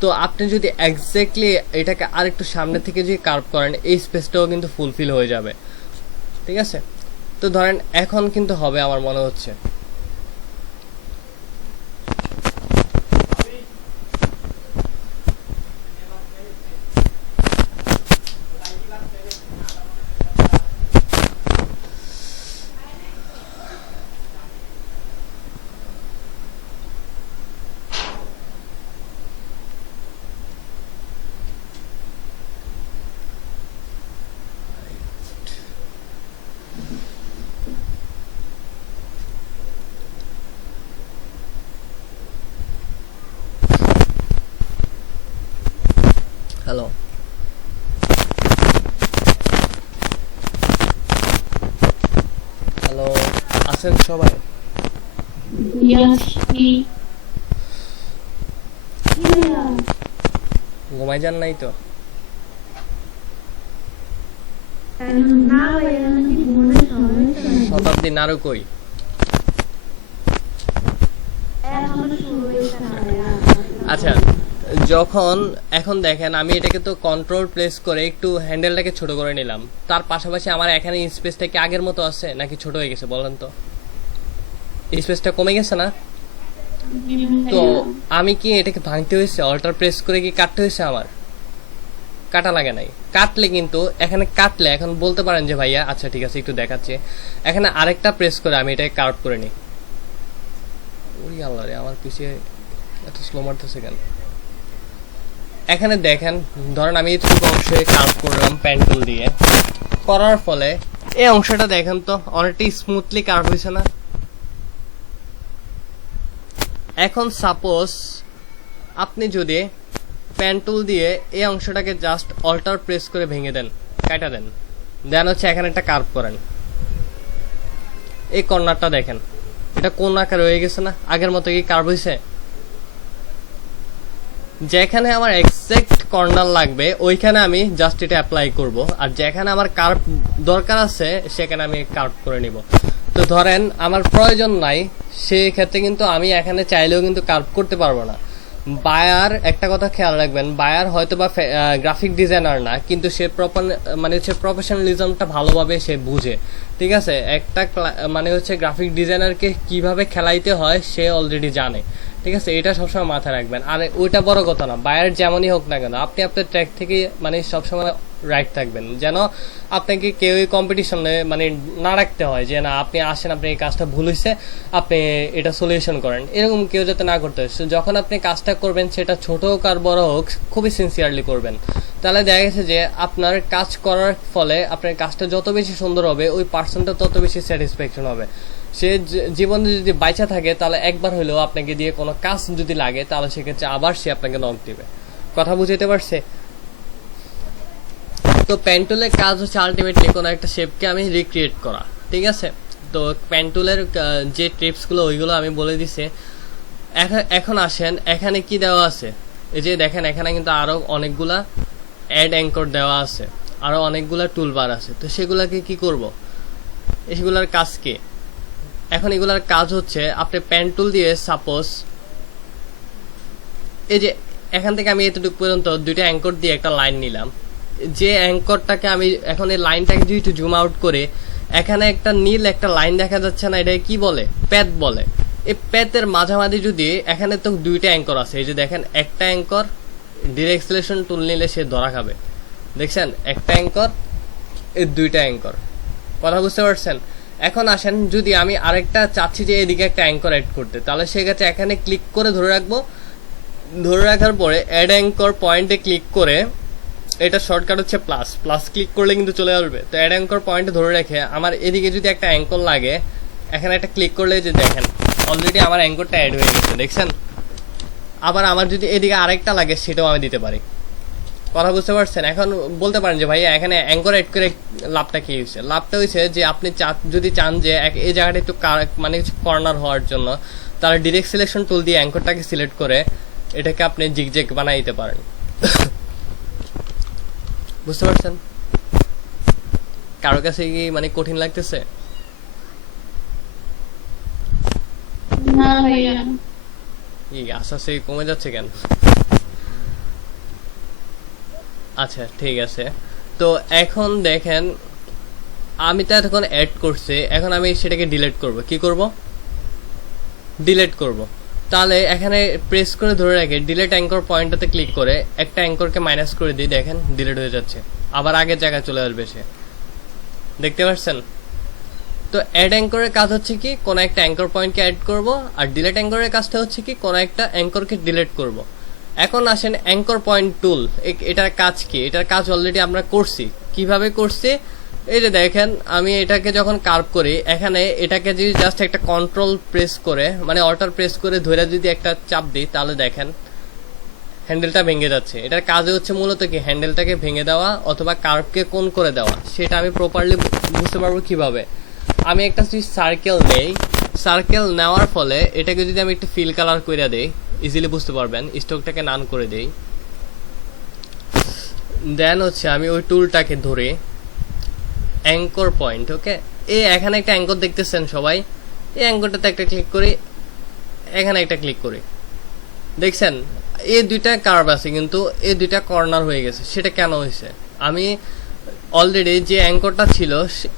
তো আপনি যদি এক্স্যাক্টলি এটাকে আরেকটু সামনে থেকে যদি কার্ভ করেন, এই স্পেসটাও কিন্তু ফুলফিল হয়ে যাবে, ঠিক আছে? তো ধরেন এখন কিন্তু হবে আমার মনে হচ্ছে। হ্যালো, হ্যালো, আছেন সবাই? ঘুমাই যান নাই তো? শতাব্দী নাড়ু কই? আচ্ছা, যখন এখন দেখেন আমি এটাকে তো কন্ট্রোল প্রেস করে একটু হ্যান্ডেলটাকে ছোট করে নিলাম, তার পাশাপাশি আমার এখানে স্পেসটা কি আগের মতো আছে নাকি ছোট হয়ে গেছে বলেন তো? স্পেসটা কমে গেছে না? তো আমি কি এটাকে ভাঙতে হয়েছে, অল্টার প্রেস করে কি কাটতে হয়েছে? আমার কাটা লাগে নাই। কাটলে কিন্তু এখানে কাটলে এখন বলতে পারেন যে ভাইয়া আচ্ছা ঠিক আছে একটু দেখাচ্ছে, এখানে আরেকটা প্রেস করে আমি এটাকে কার্ভ করে নিই। ওই আল্লাহ রে, আমার পিছিয়ে এত স্লো মারতেছে কেন? এখানে দেখেন ধরেন আমি এইটুকু অংশে কার্ভ করলাম পেন টুল দিয়ে, করার ফলে এই অংশটা দেখেন তো অনেকটাই স্মুথলি কার্ভ হয়েছে না? এখন সাপোজ আপনি যদি পেন টুল দিয়ে এই অংশটাকে জাস্ট অল্টার প্রেস করে ভেঙে দেন, কাটা দেন, দেন হচ্ছে এখানে একটা কার্ভ করেন, এই কর্নারটা দেখেন এটা কোন আকারে হয়ে গেছে না? আগের মতো কি কার্ভ হয়েছে? যেখানে আমার এক্সাক্ট কর্নার লাগবে ওইখানে আমি জাস্ট এটা অ্যাপ্লাই করব, আর যেখানে আমার কার্ভ দরকার আছে সেখানে আমি কার্ভ করে নিব। তো ধরেন আমার প্রয়োজন নাই, সেই ক্ষেত্রে কিন্তু আমি এখানে চাইলেও কিন্তু কার্ভ করতে পারবো না। বায়ার একটা কথা খেয়াল রাখবেন, বায়ার হয়তো বা গ্রাফিক ডিজাইনার না, কিন্তু সে প্রপার মানে হচ্ছে প্রফেশনালিজমটা ভালোভাবে সে বুঝে। ঠিক আছে, একটা মানে হচ্ছে গ্রাফিক ডিজাইনারকে কিভাবে খেলাইতে হয় সে অলরেডি জানে। ঠিক আছে, এটা সবসময় মাথায় রাখবেন। আর ওইটা বড় কথা না, বায়ার যেমনই হোক না কেন আপনি আপনার ট্র্যাক থেকে মানে সবসময় রাইট থাকবেন, যেন আপনাকে কেউই কম্পিটিশনে মানে না রাখতে হয় যে না আপনি আসেন, আপনি এই কাজটা ভুল হয়েছে, আপনি এটা সলিউশন করেন, এরকম কেউ যাতে না করতে হয়। যখন আপনি কাজটা করবেন সেটা ছোট হোক আর বড় হোক খুবই সিনসিয়ারলি করবেন, তাহলে দেখা গেছে যে আপনার কাজ করার ফলে আপনার কাজটা যত বেশি সুন্দর হবে ওই পার্সনটা তত বেশি স্যাটিসফ্যাকশন হবে। সে জীবনে যদি বাইচা থাকে তাহলে একবার হলেও আপনাকে দিয়ে কোনো কাজ যদি লাগে তাহলে সেক্ষেত্রে আবার সে আপনাকে নক দিবে। কথা বুঝতে পারছে? তো পেন্টুলের কাজ হচ্ছে আলটিমেটলি কোনো একটা শেপকে আমি রিক্রিয়েট করা। ঠিক আছে, তো পেন্টুলের যে টিপসগুলো ওইগুলো আমি বলে দিছি। এখন আসেন, এখানে কি দেওয়া আছে, এই যে দেখেন এখানে কিন্তু আরো অনেকগুলা অ্যাড অ্যাঙ্কর দেওয়া আছে, আরো অনেকগুলা টুলবার আছে। তো সেগুলাকে কি করব, এগুলার কাজ কি? এখন এগুলার কাজ হচ্ছে আপনি পেন টুল দিয়ে সাপোজ এই যে এখান থেকে আমি এতটুকু পর্যন্ত দুইটা অ্যাঙ্কর দিয়ে একটা লাইন নিলাম। যে অ্যাঙ্করটাকে আমি এখন এই লাইনটাকে যদি একটু জুম আউট করে এখানে একটা নীল একটা লাইন দেখা যাচ্ছে না, এটা কি বলে? প্যাথ বলে। এই প্যাথের মাঝামাঝি যদি এখানে তো দুইটা অ্যাঙ্কর আছে, এই যে দেখেন একটা অ্যাঙ্কর ডিরেক্ট সিলেকশন টুল নিলে সে ধরা খাবে। দেখছেন একটা অ্যাঙ্কর, এই দুইটা অ্যাঙ্কর। কথা বুঝতে পারছেন? এখন আসেন, যদি আমি আরেকটা চাচ্ছি যে এদিকে একটা অ্যাঙ্কর অ্যাড করতে, তাহলে সেক্ষেত্রে এখানে ক্লিক করে ধরে রাখবো। ধরে রাখার পরে অ্যাড অ্যাঙ্কর পয়েন্টে ক্লিক করে, এটা শর্টকাট হচ্ছে প্লাস, প্লাস ক্লিক করলে কিন্তু চলে আসবে। তো অ্যাড অ্যাঙ্কর পয়েন্টে ধরে রেখে আমার এদিকে যদি একটা অ্যাঙ্কর লাগে, এখানে একটা ক্লিক করলে যে দেখেন অলরেডি আমার অ্যাঙ্করটা অ্যাড হয়ে গেছে, দেখছেন? আবার আমার যদি এদিকে আরেকটা লাগে সেটাও আমি দিতে পারি। কথা বুঝতে পারছেন? এখন বলতে পারেন যে ভাইয়া এখানে অ্যাঙ্কর অ্যাড করে লাভটা কি হয়েছে? লাভটা হয়েছে যে আপনি যদি চান যে এই জায়গাটা একটু মানে কর্নার হওয়ার জন্য, তাহলে ডিরেক্ট সিলেকশন টুল দিয়ে অ্যাঙ্করটাকে সিলেক্ট করে এটাকে আপনি জিগজ্যাগ বানাই দিতে পারেন। বুঝতে পারছেন? কারো কাছে কি মানে কঠিন লাগতেছে? না ভাইয়া। আস্তে আস্তে কমে যাচ্ছে কেন? আচ্ছা ঠিক আছে। তো এখন দেখেন আমি তো এতক্ষণ অ্যাড করছি, এখন আমি সেটাকে ডিলিট করব। কি করব? ডিলিট করব। তাহলে এখানে প্রেস করে ধরে রেখে ডিলিট অ্যাঙ্কর পয়েন্টটাতে ক্লিক করে একটা অ্যাঙ্করকে মাইনাস করে দিই, দেখেন ডিলিট হয়ে যাচ্ছে, আবার আগের জায়গায় চলে আসবে সে। দেখতে পাচ্ছেন? তো অ্যাড অ্যাঙ্করের কাজ হচ্ছে কি, কোন একটা অ্যাঙ্কর পয়েন্টকে অ্যাড করব, আর ডিলিট অ্যাঙ্করের কাজটা হচ্ছে কি, কোন একটা অ্যাঙ্করকে ডিলিট করব। এখন আসেন অ্যাঙ্কর পয়েন্ট টুল, এটার কাজ কি? এটার কাজ অলরেডি আমরা করছি। কিভাবে করছি? এই যে দেখেন আমি এটাকে যখন কার্ভ করি, এখানে এটাকে যদি জাস্ট একটা কন্ট্রোল প্রেস করে মানে অল্টার প্রেস করে ধরে যদি একটা চাপ দিই, তাহলে দেখেন হ্যান্ডেলটা ভেঙে যাচ্ছে। এটার কাজে হচ্ছে মূলত কি, হ্যান্ডেলটাকে ভেঙে দেওয়া অথবা কার্ভকে কোণ করে দেওয়া। সেটা আমি প্রপারলি বুঝতে পারবো কিভাবে। আমি একটা যদি সার্কেল নেই, সার্কেল নেওয়ার ফলে এটাকে যদি আমি একটু ফিল কালার করে দেই, ইজিলি বুঝতে পারবেন। স্ট্রোকটাকে নান করে দেই, দেন হচ্ছে আমি ওই টুলটাকে ধরে অ্যাঙ্কর পয়েন্ট, ওকে, এখানে একটা অ্যাঙ্কর দেখতেছেন সবাই, এই অ্যাঙ্করটাতে একটা ক্লিক করি, এখানে একটা ক্লিক করি, দেখছেন এই দুইটা কার্ভ আছে কিন্তু এই দুইটা কর্নার হয়ে গেছে। সেটা কেন হয়েছে? আমি অলরেডি যে অ্যাঙ্করটা ছিল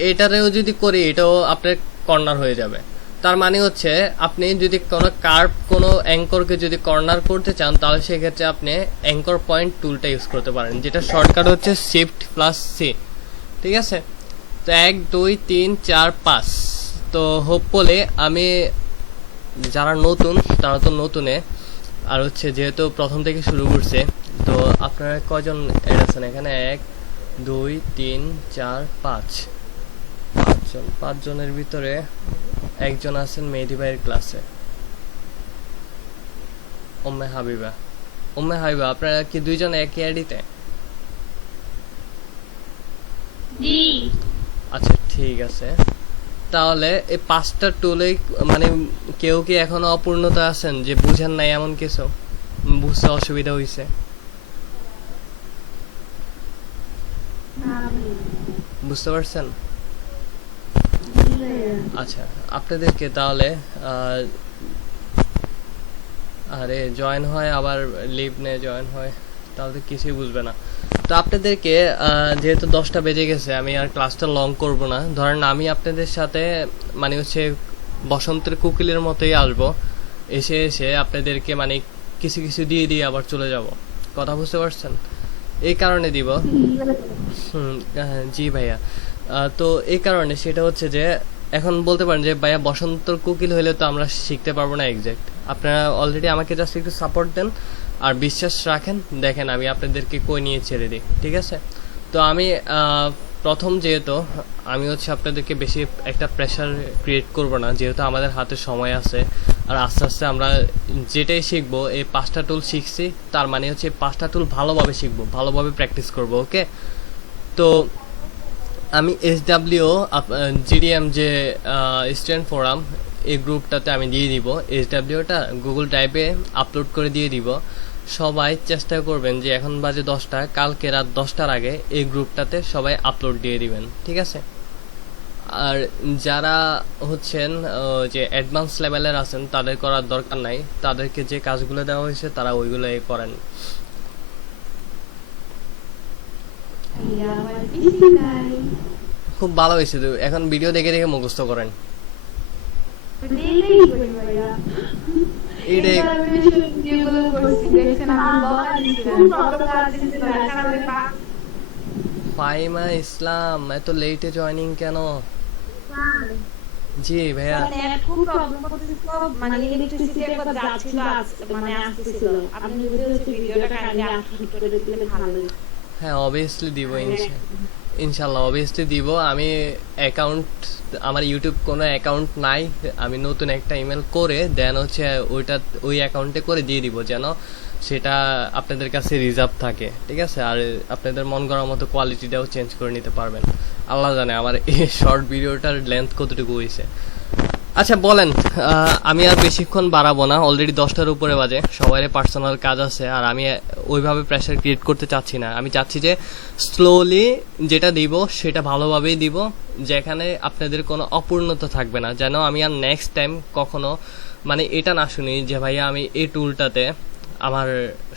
এটারেও যদি করি এটাও আপনার কর্নার হয়ে যাবে। তার মানে হচ্ছে আপনি যদি কোনো কার্ভ কোনো অ্যাঙ্করকে যদি কর্নার করতে চান, তাহলে সেক্ষেত্রে আপনি অ্যাঙ্কর পয়েন্ট টুলটা ইউজ করতে পারেন, যেটা শর্টকাট হচ্ছে শিফট প্লাস সি। ঠিক আছে, তো 1 2 3 4 5। তো হোপফুলি আমি যারা নতুন তারা তো নতুনে, আর হচ্ছে যেহেতু প্রথম থেকে শুরু করছে, তো আপনারা কয়জন অ্যাড আছেন এখানে? 1 2 3 4 5 5জন। 5 জনের ভিতরে একজন আছেন মেহেদি ভাইয়ের ক্লাসে, উম্মে হাবিবা। উম্মে হাবিবা, আপনারা কি দুইজন একই আইডিতে? জি। আচ্ছা ঠিক আছে, তাহলে এই 5টা টুলে মানে কেউ কি এখনো অপূর্ণতা আছেন যে বুঝেন নাই এমন কিছু, বুঝতে অসুবিধা হয়েছে? বুঝতে পারছেন? আচ্ছা, আপনাদেরকে তাহলে আরে জয়েন হয় আবার লিভ নেয়, জয়েন হয়, তাহলে তো কিছুই বুঝবে না। তো আপনাদেরকে যেহেতু 10টা বেজে গেছে, আমি আর ক্লাসটা লং করব না। ধরেন আমি আপনাদের সাথে মানে হচ্ছে বসন্তের কোকিলের মতোই আসবো, এসে এসে আপনাদেরকে মানে কিছু কিছু দিয়ে দিয়ে আবার চলে যাব। কথা বুঝতে পারছেন? এই কারণে দিব। জি ভাইয়া। তো এই কারণে সেটা হচ্ছে যে এখন বলতে পারেন যে ভাইয়া বসন্তর কোকিল হইলে তো আমরা শিখতে পারবো না এক্সাক্ট। আপনারা অলরেডি আমাকে জাস্ট একটু সাপোর্ট দেন আর বিশ্বাস রাখেন, দেখেন আমি আপনাদেরকে কই নিয়ে ছেড়ে দিই, ঠিক আছে? তো আমি প্রথম যেহেতু আমি হচ্ছে আপনাদেরকে বেশি একটা প্রেশার ক্রিয়েট করব না, যেহেতু আমাদের হাতে সময় আছে। আর আস্তে আস্তে আমরা যেটাই শিখবো, এই 5টা টুল শিখছি, তার মানে হচ্ছে 5টা টুল ভালোভাবে শিখবো, ভালোভাবে প্র্যাকটিস করব। ওকে? তো আমি SW GDM যে স্টুডেন্ট ফোরাম, এই গ্রুপটাতে আমি দিয়ে দিব। SWটা গুগল ড্রাইভে আপলোড করে দিয়ে দিব। সবাই চেষ্টা করবেন যে এখন বাজে 10টা, কালকে রাত 10টার আগে এই গ্রুপটাতে সবাই আপলোড দিয়ে দিবেন, ঠিক আছে? আর যারা হচ্ছেন যে অ্যাডভান্স লেভেলের আছেন, তাদের করার দরকার নাই, তাদেরকে যে কাজগুলো দেওয়া হয়েছে তারা ওইগুলোই করেন। খুব ভালো হয়েছে, তো এখন ভিডিও দেখে দেখে মুখস্থ করেন। এটাই ফাইমা ইসলাম, এত লেটে জয়েনিং কেন? জি ভাইয়া। খুব প্রবলেম করতেছিল, মানে ইলেকট্রিসিটি একবার যাচ্ছিল, মানে আসতেছিল। আপনি যদি হচ্ছে ভিডিওটা কাইন্ডলি আপলোড করে দিলে ভালো হতো। হ্যাঁ অবভিয়াসলি দিব, ইনশাল্লাহ অবভিয়াসলি দিব। আমি অ্যাকাউন্ট, আমার ইউটিউব কোনো অ্যাকাউন্ট নাই, আমি নতুন একটা ইমেল করে দেন হচ্ছে ওইটা ওই অ্যাকাউন্টে করে দিয়ে দিব, যেন সেটা আপনাদের কাছে রিজার্ভ থাকে, ঠিক আছে? আর আপনাদের মন করার মতো কোয়ালিটিটাও চেঞ্জ করে নিতে পারবেন। আল্লাহ জানে আমার এই শর্ট ভিডিওটার লেন্থ কতটুকু হয়েছে। আচ্ছা বলেন, আমি আর বেশিক্ষণ বাড়াবো না, অলরেডি 10টার উপরে বাজে, সবারই পার্সোনাল কাজ আছে, আর আমি ওইভাবে প্রেশার ক্রিয়েট করতে চাচ্ছি না। আমি চাচ্ছি যে স্লোলি যেটা দিব সেটা ভালোভাবেই দিব, যেখানে আপনাদের কোনো অপূর্ণতা থাকবে না, যেন আমি আর নেক্সট টাইম কখনো মানে এটা না শুনি যে ভাইয়া আমি এই টুলটাতে আমার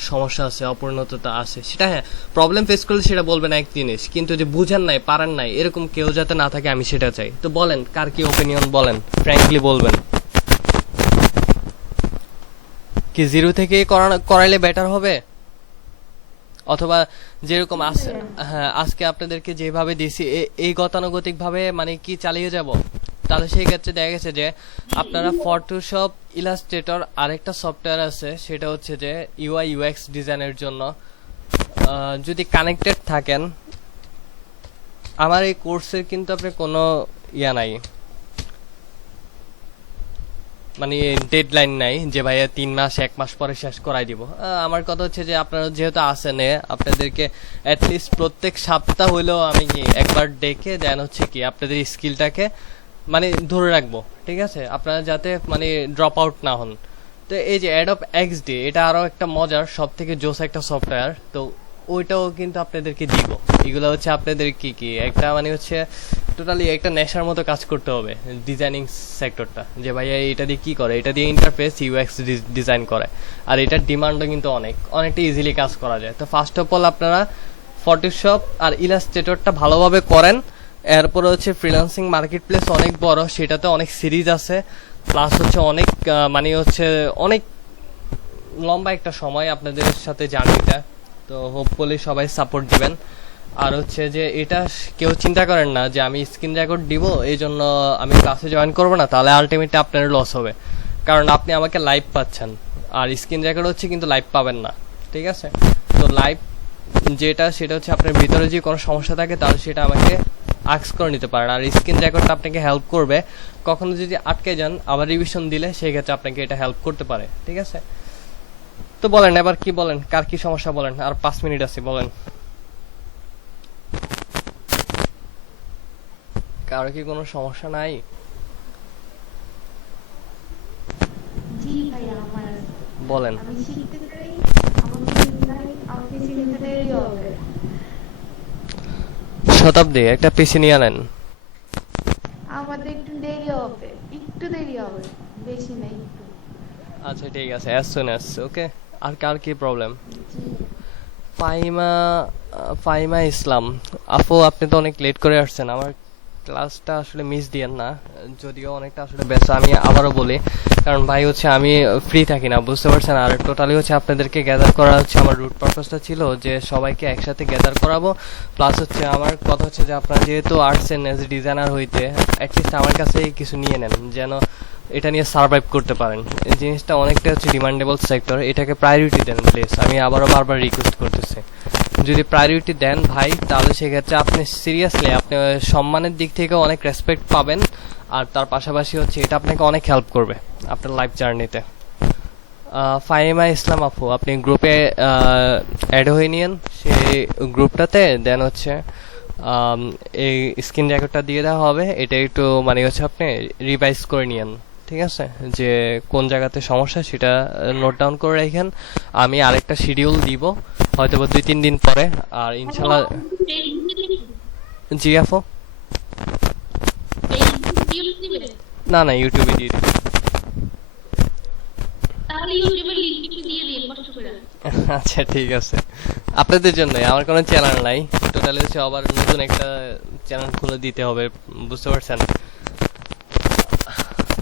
সমস্যা আছে, অপূর্ণতা আছে। সেটা হ্যাঁ, প্রবলেম ফেস করলে সেটা বলবেন এক জিনিস, কিন্তু যে বুঝেন নাই, পারেন নাই, এরকম কেউ যাতে না থাকে আমি সেটা চাই। তো বলেন কার কি ওপিনিয়ন, বলেন ফ্র্যাঙ্কলি বলবেন। কি জিরো থেকে করাইলে বেটার হবে, অথবা যেরকম হ্যাঁ আজকে আপনাদেরকে যেভাবে দিছি এই গতানুগতিক ভাবে মানে কি চালিয়ে যাব? তাহলে সেই ক্ষেত্রে দেখা গেছে যে আপনারা ফটোশপ, ইলাস্ট্রেটর, আরেকটা সফটওয়্যার আছে সেটা হচ্ছে যে UI UX ডিজাইনের জন্য, যদি কানেক্টেড থাকেন, আমার এই কোর্সের কিন্তু আপনি কোনো ইয়া নাই, মানে ডেডলাইন নাই যে ভাইয়া 3 মাস 1 মাস পরে শেষ করাই দিব। আমার কথা হচ্ছে যে আপনারা যেহেতু আসেন, আপনাদেরকে অ্যাটলিস্ট প্রত্যেক সপ্তাহ হইলেও আমি কি একবার ডেকে দেন হচ্ছে কি আপনাদের স্কিলটাকে মানে ধরে রাখবো, ঠিক আছে? আপনারা যাতে মানে ড্রপ আউট না হন। তো এই যে অ্যাডোব XD, এটা আরো একটা মজার, সব থেকে জোস একটা সফটওয়্যার, তো ওইটাও কিন্তু আপনাদেরকে দিব। এগুলো হচ্ছে আপনাদের কি কি একটা মানে হচ্ছে টোটালি একটা নেশার মতো কাজ করতে হবে ডিজাইনিং সেক্টরটা, যে ভাইয়া এটা দিয়ে কি করে, এটা দিয়ে ইন্টারফেস UX ডিজাইন করে, আর এটার ডিমান্ডও কিন্তু অনেকটা ইজিলি কাজ করা যায়। তো ফার্স্ট অফ অল আপনারা ফটোশপ আর ইলাস্ট্রেটরটা ভালোভাবে করেন, এরপরে হচ্ছে ফ্রিল্যান্সিং মার্কেট প্লেস অনেক বড়, সেটাতে অনেক সিরিজ আছে, প্লাস হচ্ছে অনেক মানে হচ্ছে অনেক লম্বা একটা সময় আপনাদের সাথে জার্নিটা। তো হোপফুলি সবাই সাপোর্ট দিবেন। আর হচ্ছে যে এটা কেউ চিন্তা করেন না যে আমি স্ক্রিন রেকর্ড দিব এই জন্য আমি ক্লাসে জয়েন করবো না, তাহলে আলটিমেটলি আপনার লস হবে, কারণ আপনি আমাকে লাইভ পাচ্ছেন, আর স্ক্রিন রেকর্ড হচ্ছে কিন্তু লাইভ পাবেন না, ঠিক আছে? তো লাইভ যেটা সেটা হচ্ছে আপনার ভিতরে যদি কোনো সমস্যা থাকে তাহলে সেটা আমাকে আস্ক করে নিতে পারেন, আর স্ক্রিন রেকর্ডটা আপনাকে হেল্প করবে। কখনো যদি আটকে যান আবার রিভিশন দিলে সেই ক্ষেত্রে আপনাকে এটা হেল্প করতে পারে, ঠিক আছে? তো বলেন এবার কি বলেন, কার কি সমস্যা বলেন, আর 5 মিনিট আছে, বলেন কারো কি কোনো সমস্যা নাই? জি ভাইয়া, আমার বলেন। আমি শিখতে চাই, আমাকে শিখতে দেরি হবে। শতাব্দী একটা পিসি নিয়ে আনেন। আমাদের একটু দেরি হবে, বেশি না একটু। আচ্ছা ঠিক আছে, অ্যাজ সুন অ্যাজ। ওকে, আর কার কি প্রবলেম? ফাহিমা, ফাহিমা ইসলাম আপু, আপনি তো অনেক লেট করে আসছেন, আমার ক্লাসটা আসলে মিস দিয়েন না, যদিও অনেকটা আসলে ব্যস্ত। আমি আবারও বলি, কারণ ভাই হচ্ছে আমি ফ্রি থাকি না, বুঝতে পারছেন। আর টোটালি হচ্ছে আপনাদেরকে গ্যাদার করা হচ্ছে, আমার রুট পারপাসটা ছিল যে সবাইকে একসাথে গ্যাদার করাবো। প্লাস হচ্ছে আমার কথা হচ্ছে যে আপনারা যেহেতু আর্টস অ্যান্ড ডিজাইনার হইতে অ্যাটলিস্ট আমার কাছে কিছু নিয়ে নেন, যেন এটা নিয়ে সার্ভাইভ করতে পারেন। এই জিনিসটা অনেকটা হচ্ছে ডিমান্ডেবল সেক্টর, এটাকে প্রায়োরিটি দেন প্লিজ, আমি আবারও বারবার রিকোয়েস্ট করতেছি। যদি প্রায়োরিটি দেন ভাই, তাহলে সেক্ষেত্রে আপনি সিরিয়াসলি আপনি সম্মানের দিক থেকে অনেক রেসপেক্ট পাবেন, আর তার পাশাপাশি হচ্ছে এটা আপনাকে অনেক হেল্প করবে আপনার লাইফ জার্নিতে। ফাহিমা ইসলাম আপু, আপনি গ্রুপে অ্যাড হয়ে নিন, সেই গ্রুপটাতে দেন হচ্ছে এই স্ক্রিন রেকর্ডটা দিয়ে দেওয়া হবে, এটা একটু মানে হচ্ছে আপনি রিভাইজ করে নিন, ঠিক আছে? যে কোন জায়গাতে সমস্যা সেটা নোট ডাউন করে রাখেন। আমি আরেকটা শিডিউল দিব হয়তো 2-3 দিন পরে, আর ইনশাল্লাহ। জি আপু, না না ইউটিউবে দিয়ে দিব। আচ্ছা ঠিক আছে, আপনাদের জন্যই, আমার কোনো চ্যানেল নাই, টোটালি হচ্ছে আবার নতুন একটা চ্যানেল খুলে দিতে হবে, বুঝতে পারছেন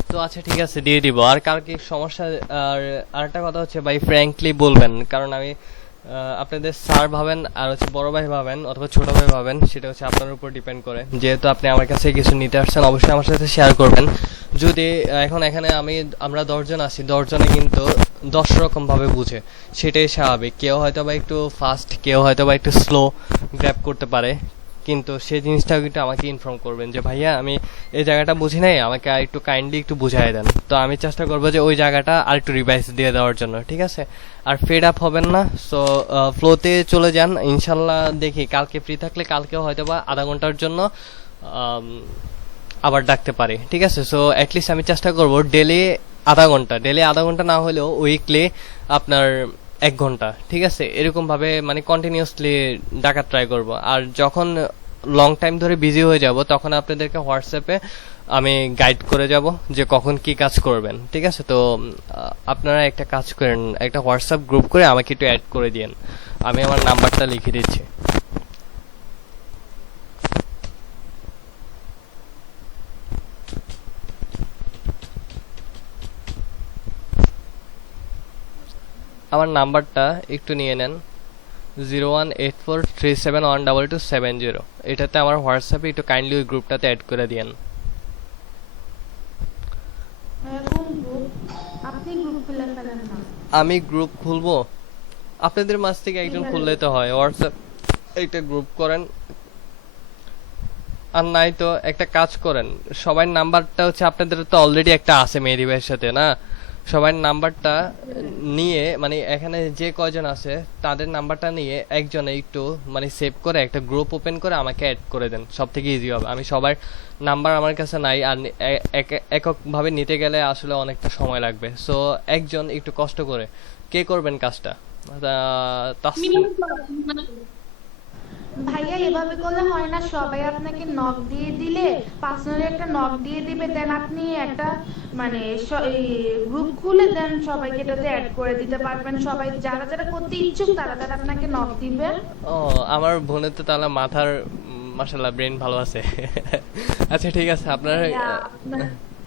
তো? আচ্ছা ঠিক আছে, দিয়ে দিব। আর কার কি সমস্যা? আর আরেকটা কথা হচ্ছে ভাই, ফ্র্যাঙ্কলি বলবেন, কারণ আমি আপনাদের স্যার ভাবেন আর হচ্ছে বড় ভাই ভাবেন অথবা ছোট ভাই ভাবেন, সেটা হচ্ছে আপনার উপর ডিপেন্ড করে। যেহেতু আপনি আমার কাছে কিছু নিতে আসছেন, অবশ্যই আমার সাথে শেয়ার করবেন। যদি এখন এখানে আমরা 10 জন আছি, 10 জনে কিন্তু 10 রকম ভাবে বুঝে, সেটাই স্বাভাবিক। কেউ হয়তো বা একটু ফাস্ট, কেউ হয়তো বা একটু স্লো গ্র্যাব করতে পারে, কিন্তু সেই জিনিসটাও কিন্তু আমাকে ইনফর্ম করবেন যে ভাইয়া আমি এই জায়গাটা বুঝি নাই, আমাকে আর একটু কাইন্ডলি একটু বুঝাই দেন। তো আমি চেষ্টা করবো যে ওই জায়গাটা আর একটু রিভাইজ দিয়ে দেওয়ার জন্য, ঠিক আছে? আর ফেড আপ হবেন না, সো ফ্লোতে চলে যান। ইনশাল্লাহ দেখি কালকে ফ্রি থাকলে কালকেও হয়তো বা আধা ঘন্টার জন্য আবার ডাকতে পারি, ঠিক আছে? সো অ্যাটলিস্ট আমি চেষ্টা করবো ডেলি আধা ঘন্টা না হলেও উইকলি আপনার 1 ঘন্টা, ঠিক আছে? এরকম ভাবে মানে কন্টিনিউয়াসলি ডাকার ট্রাই করব। আর যখন লং টাইম ধরে বিজি হয়ে যাব, তখন আপনাদেরকে হোয়াটসঅ্যাপে আমি গাইড করে যাব যে কখন কি কাজ করবেন, ঠিক আছে? তো আপনারা একটা কাজ করেন, একটা হোয়াটসঅ্যাপ গ্রুপ করে আমাকে একটু অ্যাড করে দিন, আমি আমার নাম্বারটা লিখে দিচ্ছি। আমার নাম্বারটা একটু নিয়ে নেন, 01843712270। এটাতে আমার হোয়াটসঅ্যাপে একটু কাইন্ডলি ওই গ্রুপটাতে অ্যাড করে দিয়েন। আমি গ্রুপ খুলবো, আপনাদের মাঝ থেকে একজন খুললে তো হয়। হোয়াটসঅ্যাপ একটা গ্রুপ করেন, আর নাই তো একটা কাজ করেন, সবার নাম্বারটা হচ্ছে আপনাদের তো অলরেডি একটা আছে মেহেদী ভাইয়ের সাথে না, সবার নাম্বারটা নিয়ে মানে এখানে যে কয়জন আছে তাদের নাম্বারটা নিয়ে একজনে একটু মানে সেভ করে একটা গ্রুপ ওপেন করে আমাকে অ্যাড করে দেন, সব থেকে ইজি হবে। আমি সবার নাম্বার আমার কাছে নাই, আর এককভাবে নিতে গেলে আসলে অনেকটা সময় লাগবে। সো একজন একটু কষ্ট করে, কে করবেন কাজটা? ভাইয়া এভাবে করলে হয় না, সবাই আপনাকে নক দিয়ে দিলে, পার্সোনালি একটা নক দিয়ে দিবে, দেন আপনি একটা মানে গ্রুপ খুলে দেন সবাইকে এটাতে অ্যাড করে দিতে পারবেন। সবাই যারা যারা করতে ইচ্ছুক তারা তারা আপনাকে নক দিবে। ও, আমার বোনের তো তাহলে মাথার মাশাআল্লাহ ব্রেন ভালো আছে। আচ্ছা ঠিক আছে, আপনার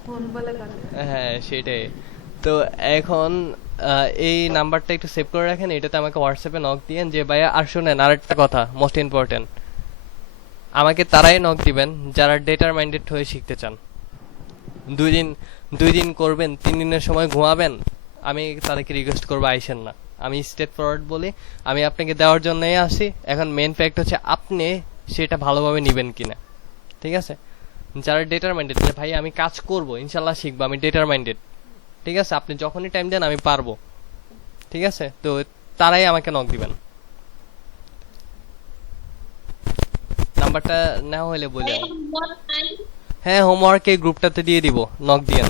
ফোন বলে কথা। হ্যাঁ সেটাই তো। এখন এই নাম্বারটা একটু সেভ করে রাখেন, এটাতে আমাকে হোয়াটসঅ্যাপে নক দিয়েন যে ভাইয়া। আর শুনেন আরেকটা কথা, মোস্ট ইম্পর্টেন্ট, আমাকে তারাই নক দিবেন যারা ডিটারমাইন্ডেড হয়ে শিখতে চান। 2 দিন করবেন, 3 দিনের সময় ঘুমাবেন, আমি তাদেরকে রিকোয়েস্ট করবো আইসেন না। আমি স্ট্রেট ফরওয়ার্ড বলি, আমি আপনাকে দেওয়ার জন্যই আসি। এখন মেন ফ্যাক্ট হচ্ছে আপনি সেটা ভালোভাবে নিবেন কিনা, ঠিক আছে? যারা ডিটারমাইন্ডেড, ভাই আমি কাজ করব, ইনশাল্লাহ শিখবো, আমি ডিটারমাইন্ডেড, ঠিক আছে? আপনি যখনই টাইম দেন আমি পারবো, ঠিক আছে? তো তারাই আমাকে নক দিবেন। নাম্বারটা না হলে বলে, হ্যাঁ হোমওয়ার্ক এই গ্রুপটাতে দিয়ে দিব, নক দিয়েন।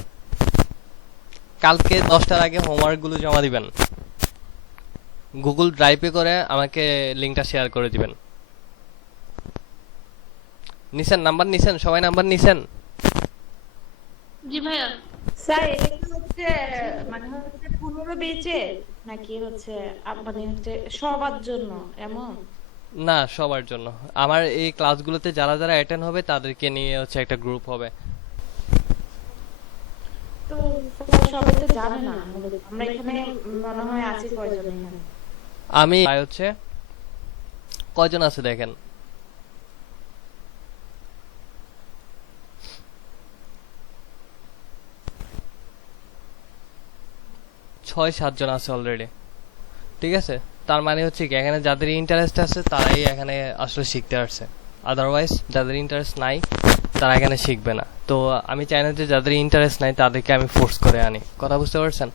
কালকে 10টার আগে হোমওয়ার্ক গুলো জমা দিবেন, গুগল ড্রাইভে করে আমাকে লিংকটা শেয়ার করে দিবেন। নিছেন নাম্বার? নিছেন সবাই? নাম্বার নিছেন? জি ভাইয়া। স্যার এটা হচ্ছে মানে হচ্ছে 15 বেচে নাকি হচ্ছে মানে হচ্ছে সবার জন্য এমন? না, সবার জন্য। আমার এই ক্লাসগুলোতে যারা যারা অ্যাটেন্ড হবে তাদেরকে নিয়ে হচ্ছে একটা গ্রুপ হবে। তো সবাই তো জানে না আমরা এখানে মনে হয় আছি কয়জন এখানে? আমি প্রায় হচ্ছে কয়জন আছে দেখেন, 6-7 জন আছে অলরেডি। ঠিক আছে, তার মানে হচ্ছে কি এখানে যাদের ইন্টারেস্ট আছে তারাই এখানে আসলে শিখতে আসছে, আদারওয়াইজ যাদের ইন্টারেস্ট নাই তারা এখানে শিখবে না। তো আমি চাই না যে যাদের ইন্টারেস্ট নাই তাদেরকে আমি ফোর্স করে আনি, কথা বুঝতে পারছেন?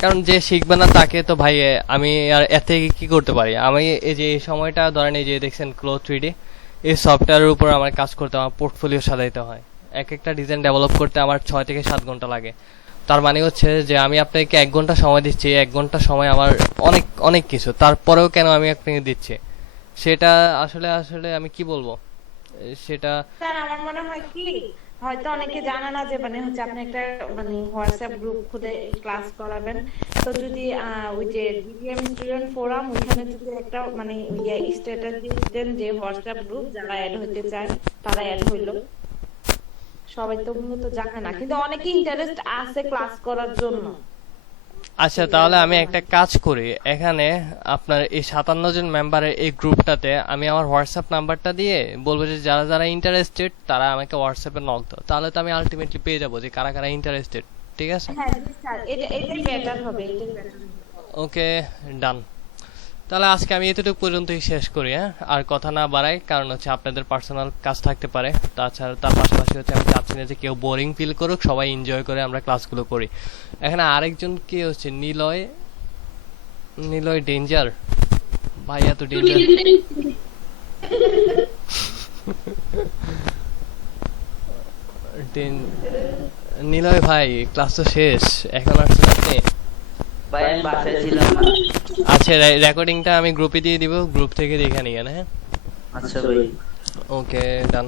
কারণ যে শিখবে না তাকে তো ভাই আমি আর এর থেকে কি করতে পারি? আমি এই যে এই সময়টা ধরেন, এই যে দেখছেন ক্লোথ 3D, এই সফটওয়্যারের উপর আমার কাজ করতে, আমার পোর্টফোলিও সাজাইতে হয়, এক একটা ডিজাইন ডেভেলপ করতে আমার 6 থেকে 7 ঘন্টা লাগে। তার মানে হচ্ছে যে আমি আপনাকে 1 ঘন্টা সময় দিচ্ছি, 1 ঘন্টা সময় আমার অনেক অনেক কিছু, তারপরেও কেন আমি আপনাকে দিচ্ছি সেটা আসলে আসলে আমি কি বলবো সেটা। স্যার আমার মনে হয় কি, হয়তো অনেকে জানে না যে মানে হচ্ছে আপনি একটা মানে হোয়াটসঅ্যাপ গ্রুপ খুলে ক্লাস করাবেন। তো যদি ওই যে ডিবিএম স্টুডেন্ট ফোরাম, ওইখানে যদি একটা মানে স্ট্যাটাস দিতেন যে হোয়াটসঅ্যাপ গ্রুপ, যারা অ্যাড হতে চায় তারা অ্যাড হইলো। সবাই তো মূলত জানে না, কিন্তু অনেকে ইন্টারেস্ট আছে ক্লাস করার জন্য। আচ্ছা, তাহলে আমি একটা কাজ করি, এখানে আপনার এই 57 জন মেম্বারের এই গ্রুপটাতে আমি আমার হোয়াটসঅ্যাপ নাম্বারটা দিয়ে বলবো যে যারা যারা ইন্টারেস্টেড তারা আমাকে হোয়াটসঅ্যাপে নক দাও, তাহলে তো আমি আলটিমেটলি পেয়ে যাবো যে কারা কারা ইন্টারেস্টেড। ঠিক আছে, হ্যাঁ স্যার, এটাই বেটার হবে, এটাই বেটার হবে। ওকে, ডান। তাহলে আজকে আমি এতটুকু পর্যন্তই শেষ করি, হ্যাঁ, আর কথা না বাড়াই, কারণ হচ্ছে আপনাদের পার্সোনাল কাজ থাকতে পারে। তাছাড়া তার পাশাপাশি হচ্ছে আমি চাচ্ছি না যে কেউ বোরিং ফিল করুক, সবাই এনজয় করে আমরা ক্লাসগুলো করি। এখানে আরেকজন কে হচ্ছে, নিলয়, নিলয় ডেঞ্জার ভাই, এত ডেঞ্জার নিলয় ভাই, ক্লাস তো শেষ, এখন আসছেন আপনি? ভাই আমি বাসায় ছিলাম না। আচ্ছা, রেকর্ডিংটা আমি গ্রুপে দিয়ে দিব, গ্রুপ থেকে দেখে নিয়েন, হ্যাঁ। আচ্ছা ভাই। ওকে, ডান।